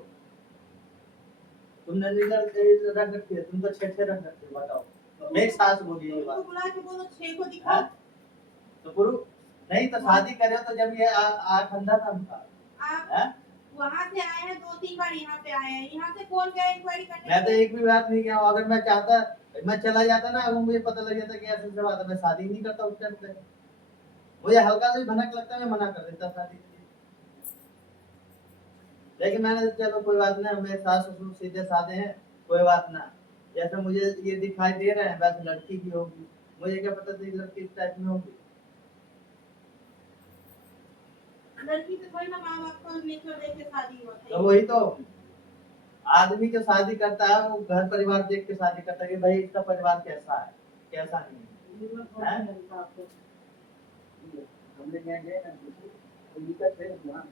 तुमने नीला रख रखी है, तुम तो छे रख रखते हो, बताओ। मेरी सास बोली ये बात। बुला के बोलो 6 को दिखाओ। तो पुरु नहीं तो शादी करे तो जब ये आँख अंधा था उनका। आप वहाँ से आए हैं 2-3 बार, यहाँ पे आए हैं, यहाँ से कौन गया इंक्वायरी करने? मैं तो एक भी बात नहीं किया। अगर मैं चाहता मैं चला जाता ना, वो मुझे पता लग जाता कि ऐसे से बात है, मैं शादी नहीं करता उस टाइम पे। मुझे हल्का सा भी भनक लगता मैं मना कर देता शादी के लिए। लेकिन मैंने चलो कोई बात नहीं, मेरे सास ससुर सीधे साधे हैं, कोई बात ना। जैसे मुझे ये दिखाई दे रहे हैं वैसे लड़की की होगी, मुझे क्या पता था लड़की इस टाइप में होगी। लड़की तो कोई ना माँ बाप को नेचर देख के शादी हुआ था। तो वही तो आदमी जो शादी करता है वो घर परिवार देख के शादी करता है कि भाई इसका परिवार कैसा है कैसा नहीं है। हमने क्या गए ना तो दिक्कत है वहाँ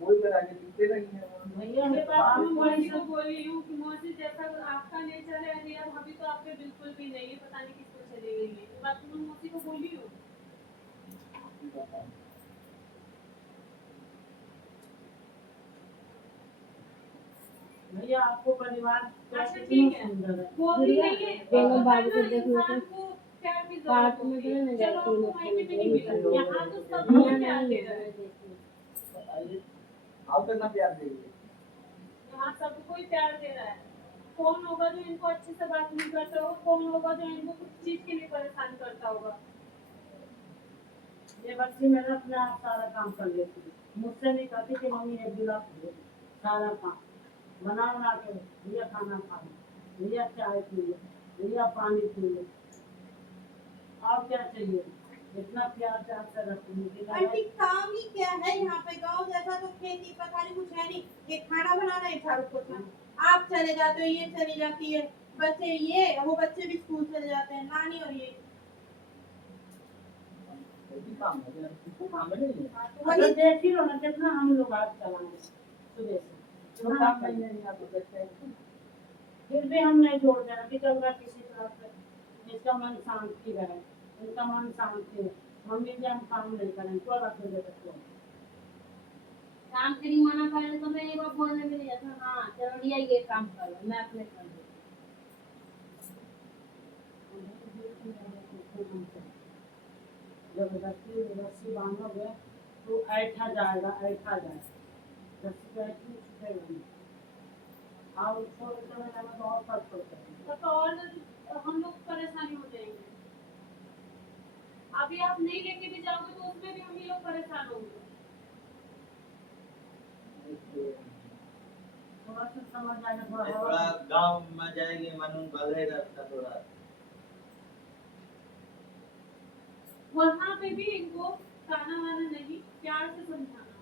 कोई कर आगे दिखते नहीं है। भैया ये बात आप मैं मौसी को कोई बोल रही हूँ कि मौसी जैसा आपका नेचर है रिया भाभी तो आप पे बिल्कुल भी नहीं है, पता नहीं किसको चली गई है। ये बात तो मैं मौसी को बोली हूँ। भैया आपको परिवार अच्छा कितना ठीक है, सुंदर है। वो भी नहीं है दोनों तो बाबू को ना देख लो इंसान तो को प्यार की पार्क जरूरत में होती तो है। नहीं चलो जाती आपको है, मायके में नहीं मिला, यहाँ तो सब यहाँ लोग प्यार नहीं दे रहे हैं। बताइए आप कितना प्यार देंगे? यहाँ सब कोई प्यार दे रहा है। कौन होगा जो इनको अच्छे से बात नहीं करता होगा, कौन होगा जो इनको कुछ चीज के लिए परेशान करता होगा। ये बच्ची मेरा अपने आप सारा काम कर लेती है, मुझसे नहीं कहती कि मम्मी एक गिलास दे, सारा काम बना के भैया खाना खा लो, भैया चाय पी लो, भैया पानी पी लो, और क्या चाहिए? इतना प्यार प्यार से रखती हूँ। आंटी काम ही क्या है यहाँ पे? गांव जैसा तो खेती पथारी कुछ है नहीं, ये खाना बनाना है झाड़ू पोछा। आप चले जाते हो, ये चली जाती है, बच्चे ये वो बच्चे भी स्कूल चले जाते हैं, नानी और ये काम है इसको काम नहीं है। वही देख ही लो ना कितना हम लोग आज चलाएंगे सुबह से, जो काम नहीं है आप देखते हैं फिर भी हम नहीं छोड़ देना कि चल रहा किसी तरह से इसका मन शांति रहे, इनका मन शांति है। मम्मी जी हम काम नहीं करें तो रख दे सकते काम के लिए मना करे तो मैं एक बार बोलने भी नहीं जाता, हाँ चलो लिया ये काम कर लो, मैं अपने कर दूँ। जबरदस्ती रस्सी बांधोगे तो ऐठा जाएगा, ऐठा जाएगा, रस्सी पे ऐठी छूटेगा नहीं। और उसको चले जाना तो और फर्क पड़ता है। तो और हम लोग परेशानी हो जाएंगे। अभी आप नहीं लेके भी जाओगे तो उसमें भी हम ही लोग परेशान होंगे। थोड़ा सा समझ आएगा, थोड़ा थोड़ा गांव में जाएंगे मालूम बदलेगा उसका थोड़ा। वहाँ पे भी इनको ताना वाना नहीं, प्यार से समझाना।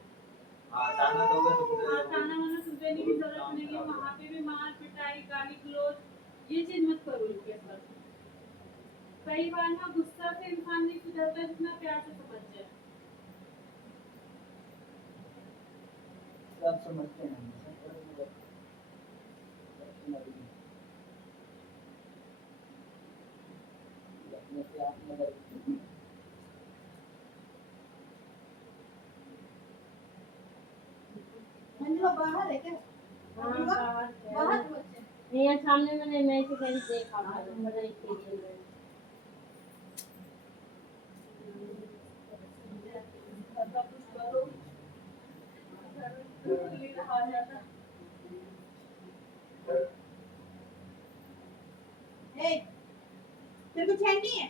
हाँ ताना दोगे तो हाँ, ताना वाना सुनने की जरूरत नहीं है। वहाँ पे भी मार पिटाई गाली गलौज ये चीज मत करो इनके साथ। कई बार ना गुस्सा से इंसान नहीं सुधरता जितना प्यार से समझ जाए। सब समझते हैं। अपने से आप मदद मंजुला बाहर है क्या? हाँ, बाहर बच्चे नहीं सामने मैंने मैं इसे कहीं देखा था, पता नहीं खेल रहे। ए तेरे को चैन नहीं है?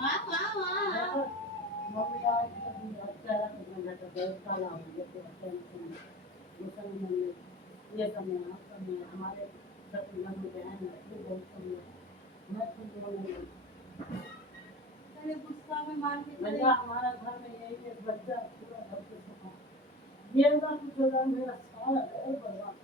वाह वाह वाह मम्मी आज अच्छा लगा तो मैं तो बहुत साल हो गए तो टेंशन मुसलमान ये समय हमारे सब लोग बहन है बहुत समय मैं खुद बोलूँ तेरे गुस्सा में मार के चले भैया हमारा घर में यही एक बच्चा पूरा घर पे सफा ये ना कुछ होगा मेरा सारा घर बर्बाद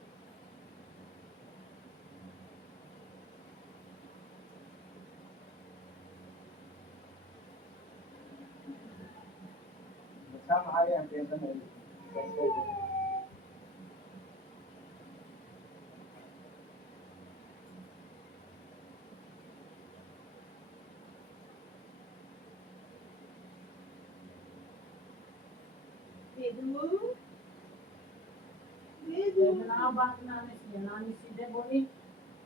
अच्छा हमारे यहाँ टेंशन है। ना बात नानी सीधे बोली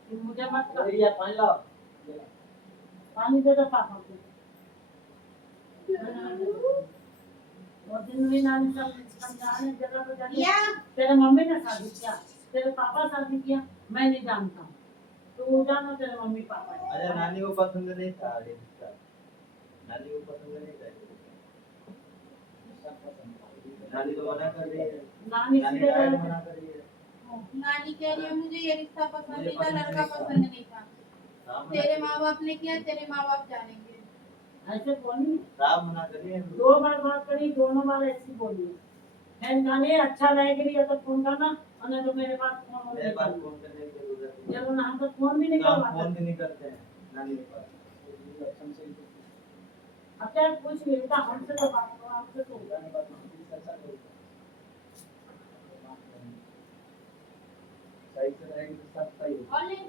कि मुझे मत कर या पानी लाओ। पानी दे दो पापा को वो दिन भी नानी सब समझाने जगह पे जाके या तेरे मम्मी ने शादी किया तेरे पापा शादी किया मैं नहीं जानता हूँ तो वो जानो तेरे मम्मी पापा है। अरे नानी को पसंद नहीं था ये रिश्ता। नानी को पसंद नहीं था ये रिश्ता। नानी तो मना कर रही है। नानी नानी सीधे डायरेक्ट बोले मना कर रही है। नानी कह रही है मुझे ये रिश्ता पसंद मुझे नहीं था, पसंद लड़का नहीं था। पसंद नहीं था। साहब मना तेरे कर माँ बाप ने किया, तेरे माँ बाप जानेंगे। ऐसे बोली साहब मना कर रही है। दो बार बात करी दोनों बार ऐसी बोली है जाने अच्छा लगेगी या तो फोन करना और नहीं तो मेरे पास फोन मेरे पास फोन करने की जरूरत नहीं है। जब हम तो फोन भी नहीं हम करवाते फोन भी नहीं करते हैं नानी के पास। अब क्या पूछ लेता हमसे तो बात करो हमसे तो सही से रहेंगे तो सब सही होगा। और नहीं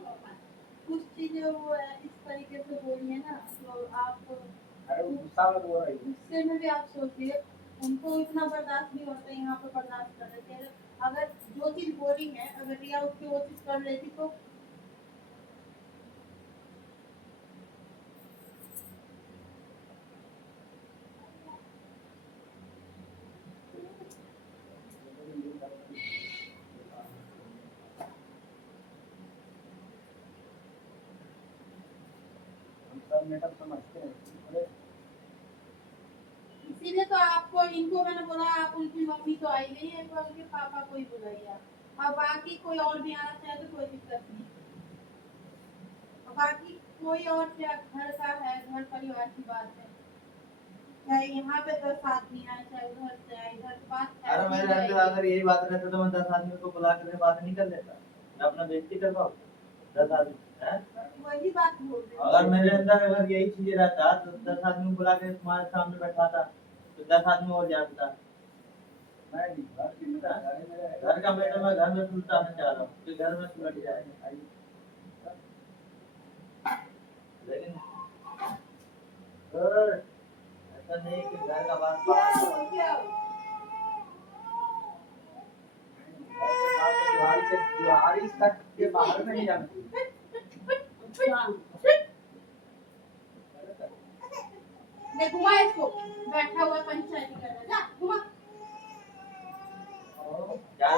कुछ चीजें वो इस तरीके से बोली है ना तो आप अरे वो गुस्सा में बोल रही है। गुस्से में भी आप सोचिए उनको इतना बर्दाश्त नहीं होता है, यहाँ पे बर्दाश्त कर लेते हैं। अगर जो चीज बोली है अगर रिया उठ के वो चीज कर लेती तो हम सब मैटर समझते हैं। अरे इसीलिए तो आपको इनको मैंने बोला आप उनकी मम्मी तो आई नहीं है तो उनके पापा को ही बुलाइए। और बाकी कोई और भी आना चाहे तो कोई दिक्कत नहीं। और बाकी कोई और क्या घर का है, घर परिवार की बात है, चाहे यहाँ पे 10 आदमी आए चाहे उधर से आए, इधर से बात अरे मेरे अंदर अगर यही बात रहता तो मैं 10 आदमी को बुला कर बात नहीं कर लेता। मैं अपना बेइज्जती करवाऊँ 10 आदमी हैं? वही बात बोल रहे हैं। अगर मेरे अंदर अगर यही चीज रहता तो 10 आदमी बुला के तुम्हारे सामने बैठाता तो 10 आदमी और जानता। मैं नहीं घर की मेरा घर का मैटर मैं घर में सुलझाना चाह रहा हूँ कि घर में सुलझ जाए। लेकिन ऐसा नहीं कि घर का बात बाहर क्या हो गया? से बारिश तक के बाहर नहीं जानती। ले घुमा इसको, बैठा हुआ पंचायती कर रहा है, जा घुमा। क्या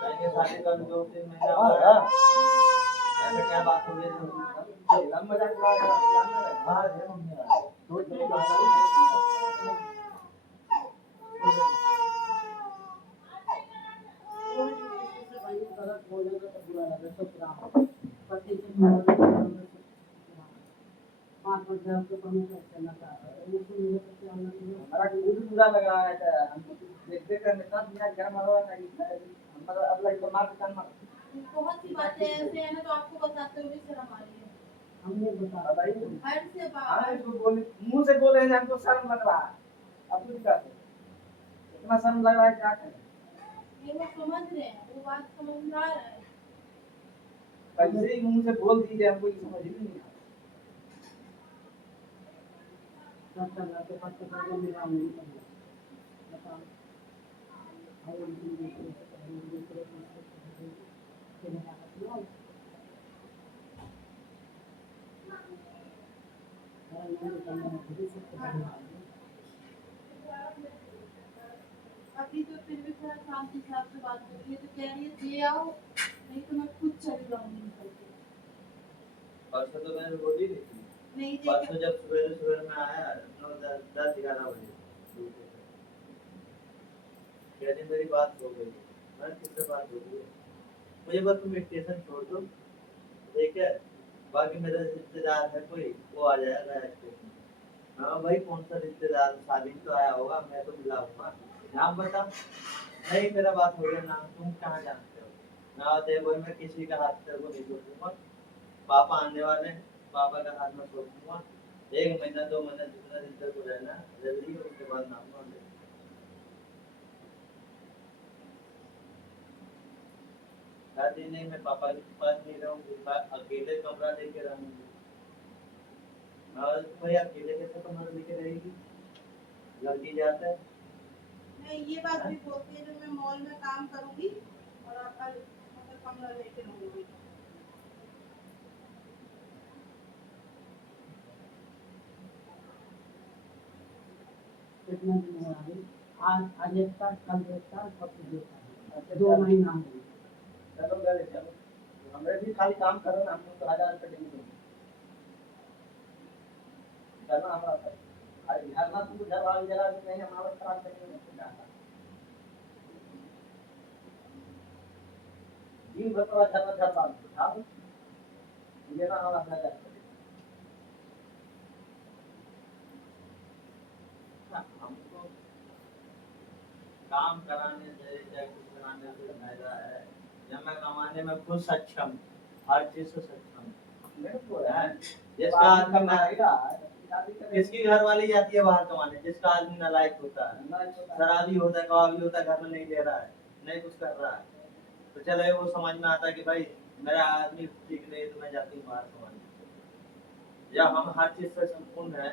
जाएंगे शादी कर 2-3 महीना हुआ है। ऐसे क्या बात हो गई लम मजाक उड़ा रहा है जानना है बाहर है मम्मी छोड़ दे बात गलत बोलेगा तो बुरा लगे तो क्या पति से पाँच बजे आपको कमी कैसे ना ये सुनिए तो क्या हमारा खुद बुरा लग रहा है हमको देख देख कर इतना मेरा घर मरवा नहीं हमारा अब लग तो मार कान मार बहुत सी बातें ऐसे हैं ना तो आपको बताते हुए भी शर्म आ रही है। हमने बता बताइए हर से हाँ बात इसको बोले मुंह से बोले हैं हमको शर्म लग रहा है अब कुछ कर इतना शर्म लग रहा है क्या करें ये वो समझ रहे हैं, वो बात समझ में आ रहा है। कैसे ही मुंह से बोल दीजिए हमको ये समझ ही नहीं चला के पास तो मेरा नहीं करना बता और दूसरे के ना नो अभी तो फिर भी थोड़ा शांति से आपसे बात हो रही है तो कह रही है ये आओ नहीं तो मैं खुद चली जाऊंगी निकल के। परसों तो मैंने बोली नहीं थी नहीं परसों देखे जब सुबह में आया 9-10-11 बजे क्या दिन मेरी बात हो गई मैं किससे बात हो गई मुझे बस तुम स्टेशन छोड़ दो ठीक है बाकी मेरा रिश्तेदार है कोई वो आ जाएगा स्टेशन हाँ भाई कौन सा रिश्तेदार शादी तो आया होगा मैं तो मिला हूँ नाम बता नहीं मेरा बात हो गया नाम तुम कहाँ जानते हो ना दे भाई मैं किसी का हाथ तेरे को नहीं छोड़ूंगा पापा आने वाले हैं पापा का हाथ में छोड़ दूंगा 1 महीना 2 महीना जितना दिन तक रहना जल्दी उसके बाद नाम मान ले शादी नहीं मैं पापा के पास नहीं रहूंगी अकेले कमरा लेके रहूंगी और कोई अकेले कैसे कमरा लेके रहेगी लड़की जाता है मैं ये बात भी बोलती है जब मैं मॉल में काम करूंगी और आप मतलब कमरा लेके रहूंगी। कितना दिन हो रहा है आज एकता कल एकता परसों एकता 2 महीना हो गए चलो घर चलो हमें भी खाली काम करो ना हमको 1000 रुपए देंगे करना हमारा अरे घर ना तुम घर वाले जरा भी नहीं हमारा खराब करेंगे तो क्या दिन भर तो घर बात उठा ये ना हमारा हजार हमको काम कराने से या कुछ कराने से फायदा है जब मैं कमाने में खुद सक्षम हर चीज से सक्षम जिसका आदमी ना किसकी घर वाली जाती है बाहर कमाने जिसका आदमी नालायक होता है शराबी होता है कबाबी होता है घर में नहीं दे रहा है नहीं कुछ कर रहा है तो चलो वो समझ में आता है कि भाई मेरा आदमी ठीक नहीं तो मैं जाती हूँ बाहर कमाने जब हम हर चीज से संपूर्ण है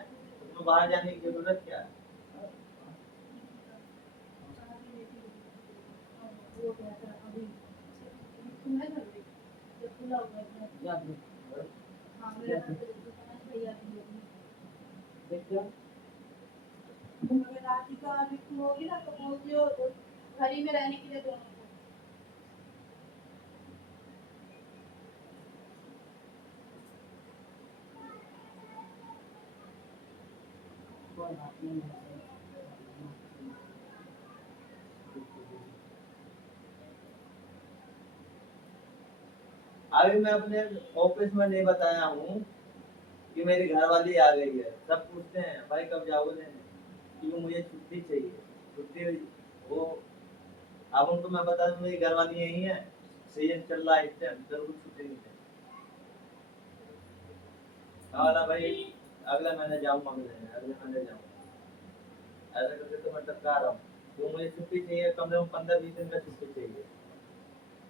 तो बाहर जाने की जरूरत क्या है तुम्हें घर में जब खुला हुआ है याद हाँ मेरे घर पे तो समझ भैया की होगी देखिए अगर राधिका बिट्टू होगी ना तो बोलती हो घर ही में रहने के लिए दोनों को कोई बात नहीं है अभी मैं अपने ऑफिस में नहीं बताया हूँ कि मेरी घरवाली आ गई है सब पूछते हैं भाई कब जाओगे लेने क्योंकि मुझे छुट्टी चाहिए छुट्टी वो अब उनको मैं बता दूं मेरी घरवाली यही है सीजन चल रहा है इस टाइम जरूर छुट्टी नहीं है वाला भाई अगले महीने जाऊंगा मिलने अगले महीने जाऊंगा ऐसा करके तो मैं टपका रहा हूँ तो मुझे छुट्टी चाहिए कम से कम 15-20 दिन का छुट्टी चाहिए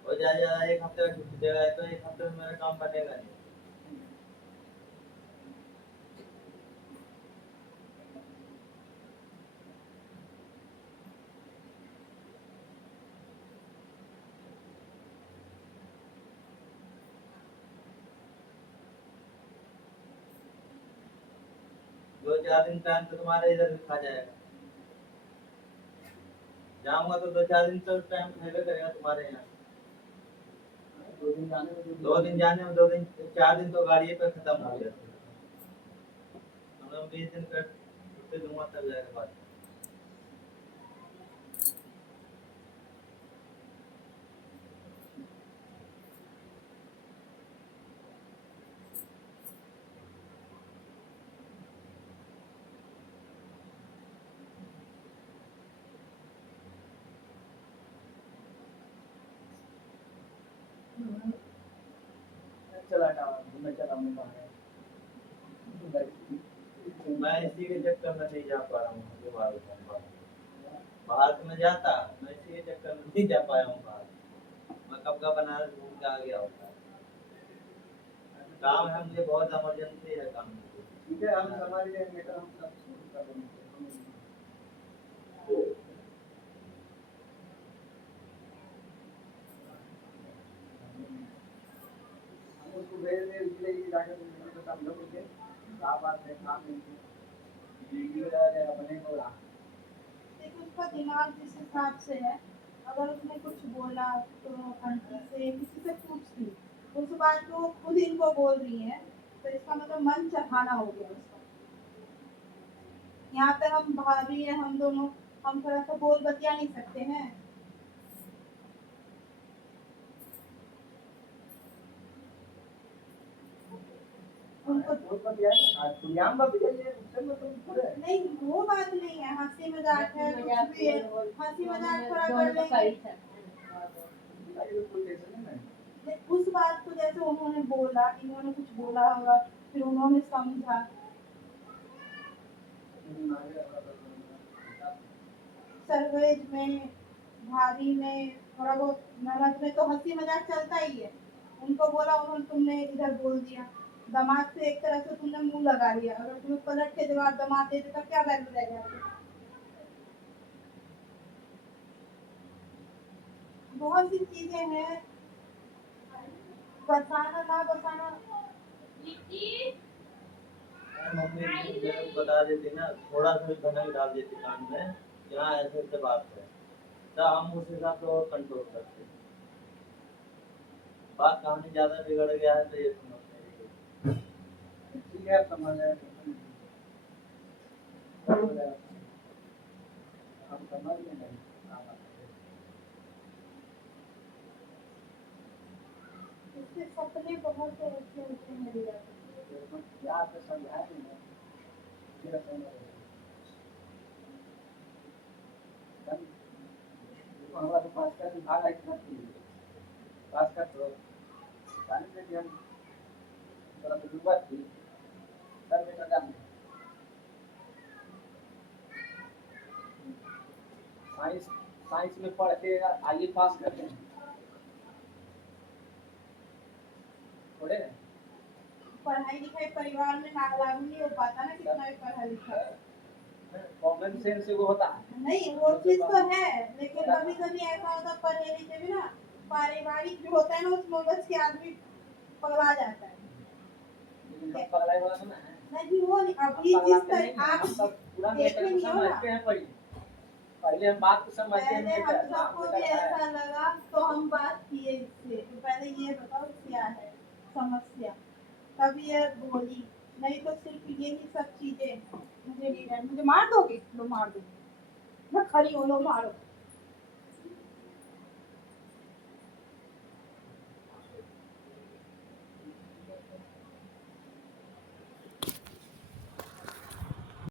और ज्यादा 1 हफ्ते का छुट्टी देगा तो 1 हफ्ते में मेरा काम बनेगा नहीं 2-4 दिन टाइम तो तुम्हारे इधर भी खा जाएगा। जाऊंगा तो 2-4 दिन तो टाइम खाएगा करेगा तुम्हारे यहाँ। 2 दिन जाने में 2 दिन जाने में 2 दिन 4 दिन तो गाड़ी पे खत्म हो गया। मतलब 20 दिन का छुट्टी दूंगा तब जाएगा बात। चला घूमने चला हूँ बाहर। मैं इसी के चक्कर में नहीं जा पा रहा हूँ जो बाहर बताऊं बाहर तो मैं जाता, मैं इसी के चक्कर में नहीं जा पाया हूँ बाहर। मैं कब का बनारस घूम के आ गया होता। काम है मुझे, बहुत इमरजेंसी है काम। ठीक है, हम समझ गए बेटा, हम सब शुरू कर देंगे। हम उसको भेज दें, इसलिए कि जाके तो समझो मुझे क्या बात है, काम नहीं है ये अपने को देखो उसका दिमाग जिस हिसाब से है, अगर उसने कुछ बोला तो आंटी से किसी से पूछती, उस बात को वो खुद इनको बोल रही है, तो इसका मतलब मन चढ़ाना हो गया उसका। यहाँ पे हम भाभी है, हम दोनों, हम थोड़ा सा बोल बतिया नहीं सकते हैं। उनको बहुत बढ़िया है। आज खुलेआम बात करिए, उससे मतलब थोड़े नहीं, वो बात नहीं है, हंसी मजाक है, कुछ भी है, हंसी मजाक थोड़ा कर लेंगे। कोई टेंशन नहीं है। उस बात को जैसे उन्होंने बोला, इन्होंने कुछ बोला होगा, फिर उन्होंने समझा। सरवेज में, भाभी में, थोड़ा बहुत ननद में तो हंसी मजाक चलता ही है। उनको बोला, उन्होंने, तुमने इधर बोल दिया। दामाद से एक तरह से तुमने मुंह लगा लिया, अगर तुम्हें पलट के जवाब दामाद दे देता क्या वैल्यू रह जाती। बहुत सी चीजें हैं, बसाना ना बसाना। मम्मी मेरे को बता देती ना, थोड़ा सा भी धमक डाल देती कान में, यहाँ ऐसे ऐसे बात है, तो हम उस हिसाब से और कंट्रोल करते। बात कहानी ज्यादा बिगड़ गया है तो ये समझते हैं। ठीक है, समझ आए, हम समझ में नहीं उसके सपने बहुत ऊंचे ऊंचे मिल जाते हैं। क्या तो समझाए नहीं मेरा समझ हमारा तो पास का विभाग है, पास का तो जाने से भी हम थोड़ा सा शुरुआत की सर में लगा साइंस में पढ़ के आगे पास करते हैं थोड़े पढ़ाई लिखाई परिवार में ना लागू नहीं हो पाता ना, कितना भी पढ़ा लिखा। कॉमन सेंस से वो होता है नहीं, वो चीज तो है, लेकिन कभी कभी ऐसा होता पढ़े लिखे भी ना, पारिवारिक जो होता है ना, उस मगज के आदमी पगला जाता है। पगलाई वाला ना है नहीं, वो अभी जिस तरह आप पूरा देख नहीं नहीं हो ना, समझते हैं पहले हम बात को समझते हैं पहले हम सबको भी ऐसा लगा तो हम बात किए इससे, तो पहले ये बताओ क्या है समस्या, तब ये बोली। नहीं तो सिर्फ यही सब चीजें मुझे नहीं है। मुझे मार दोगे? लो मार दो, मैं खड़ी हूँ, लो मारो।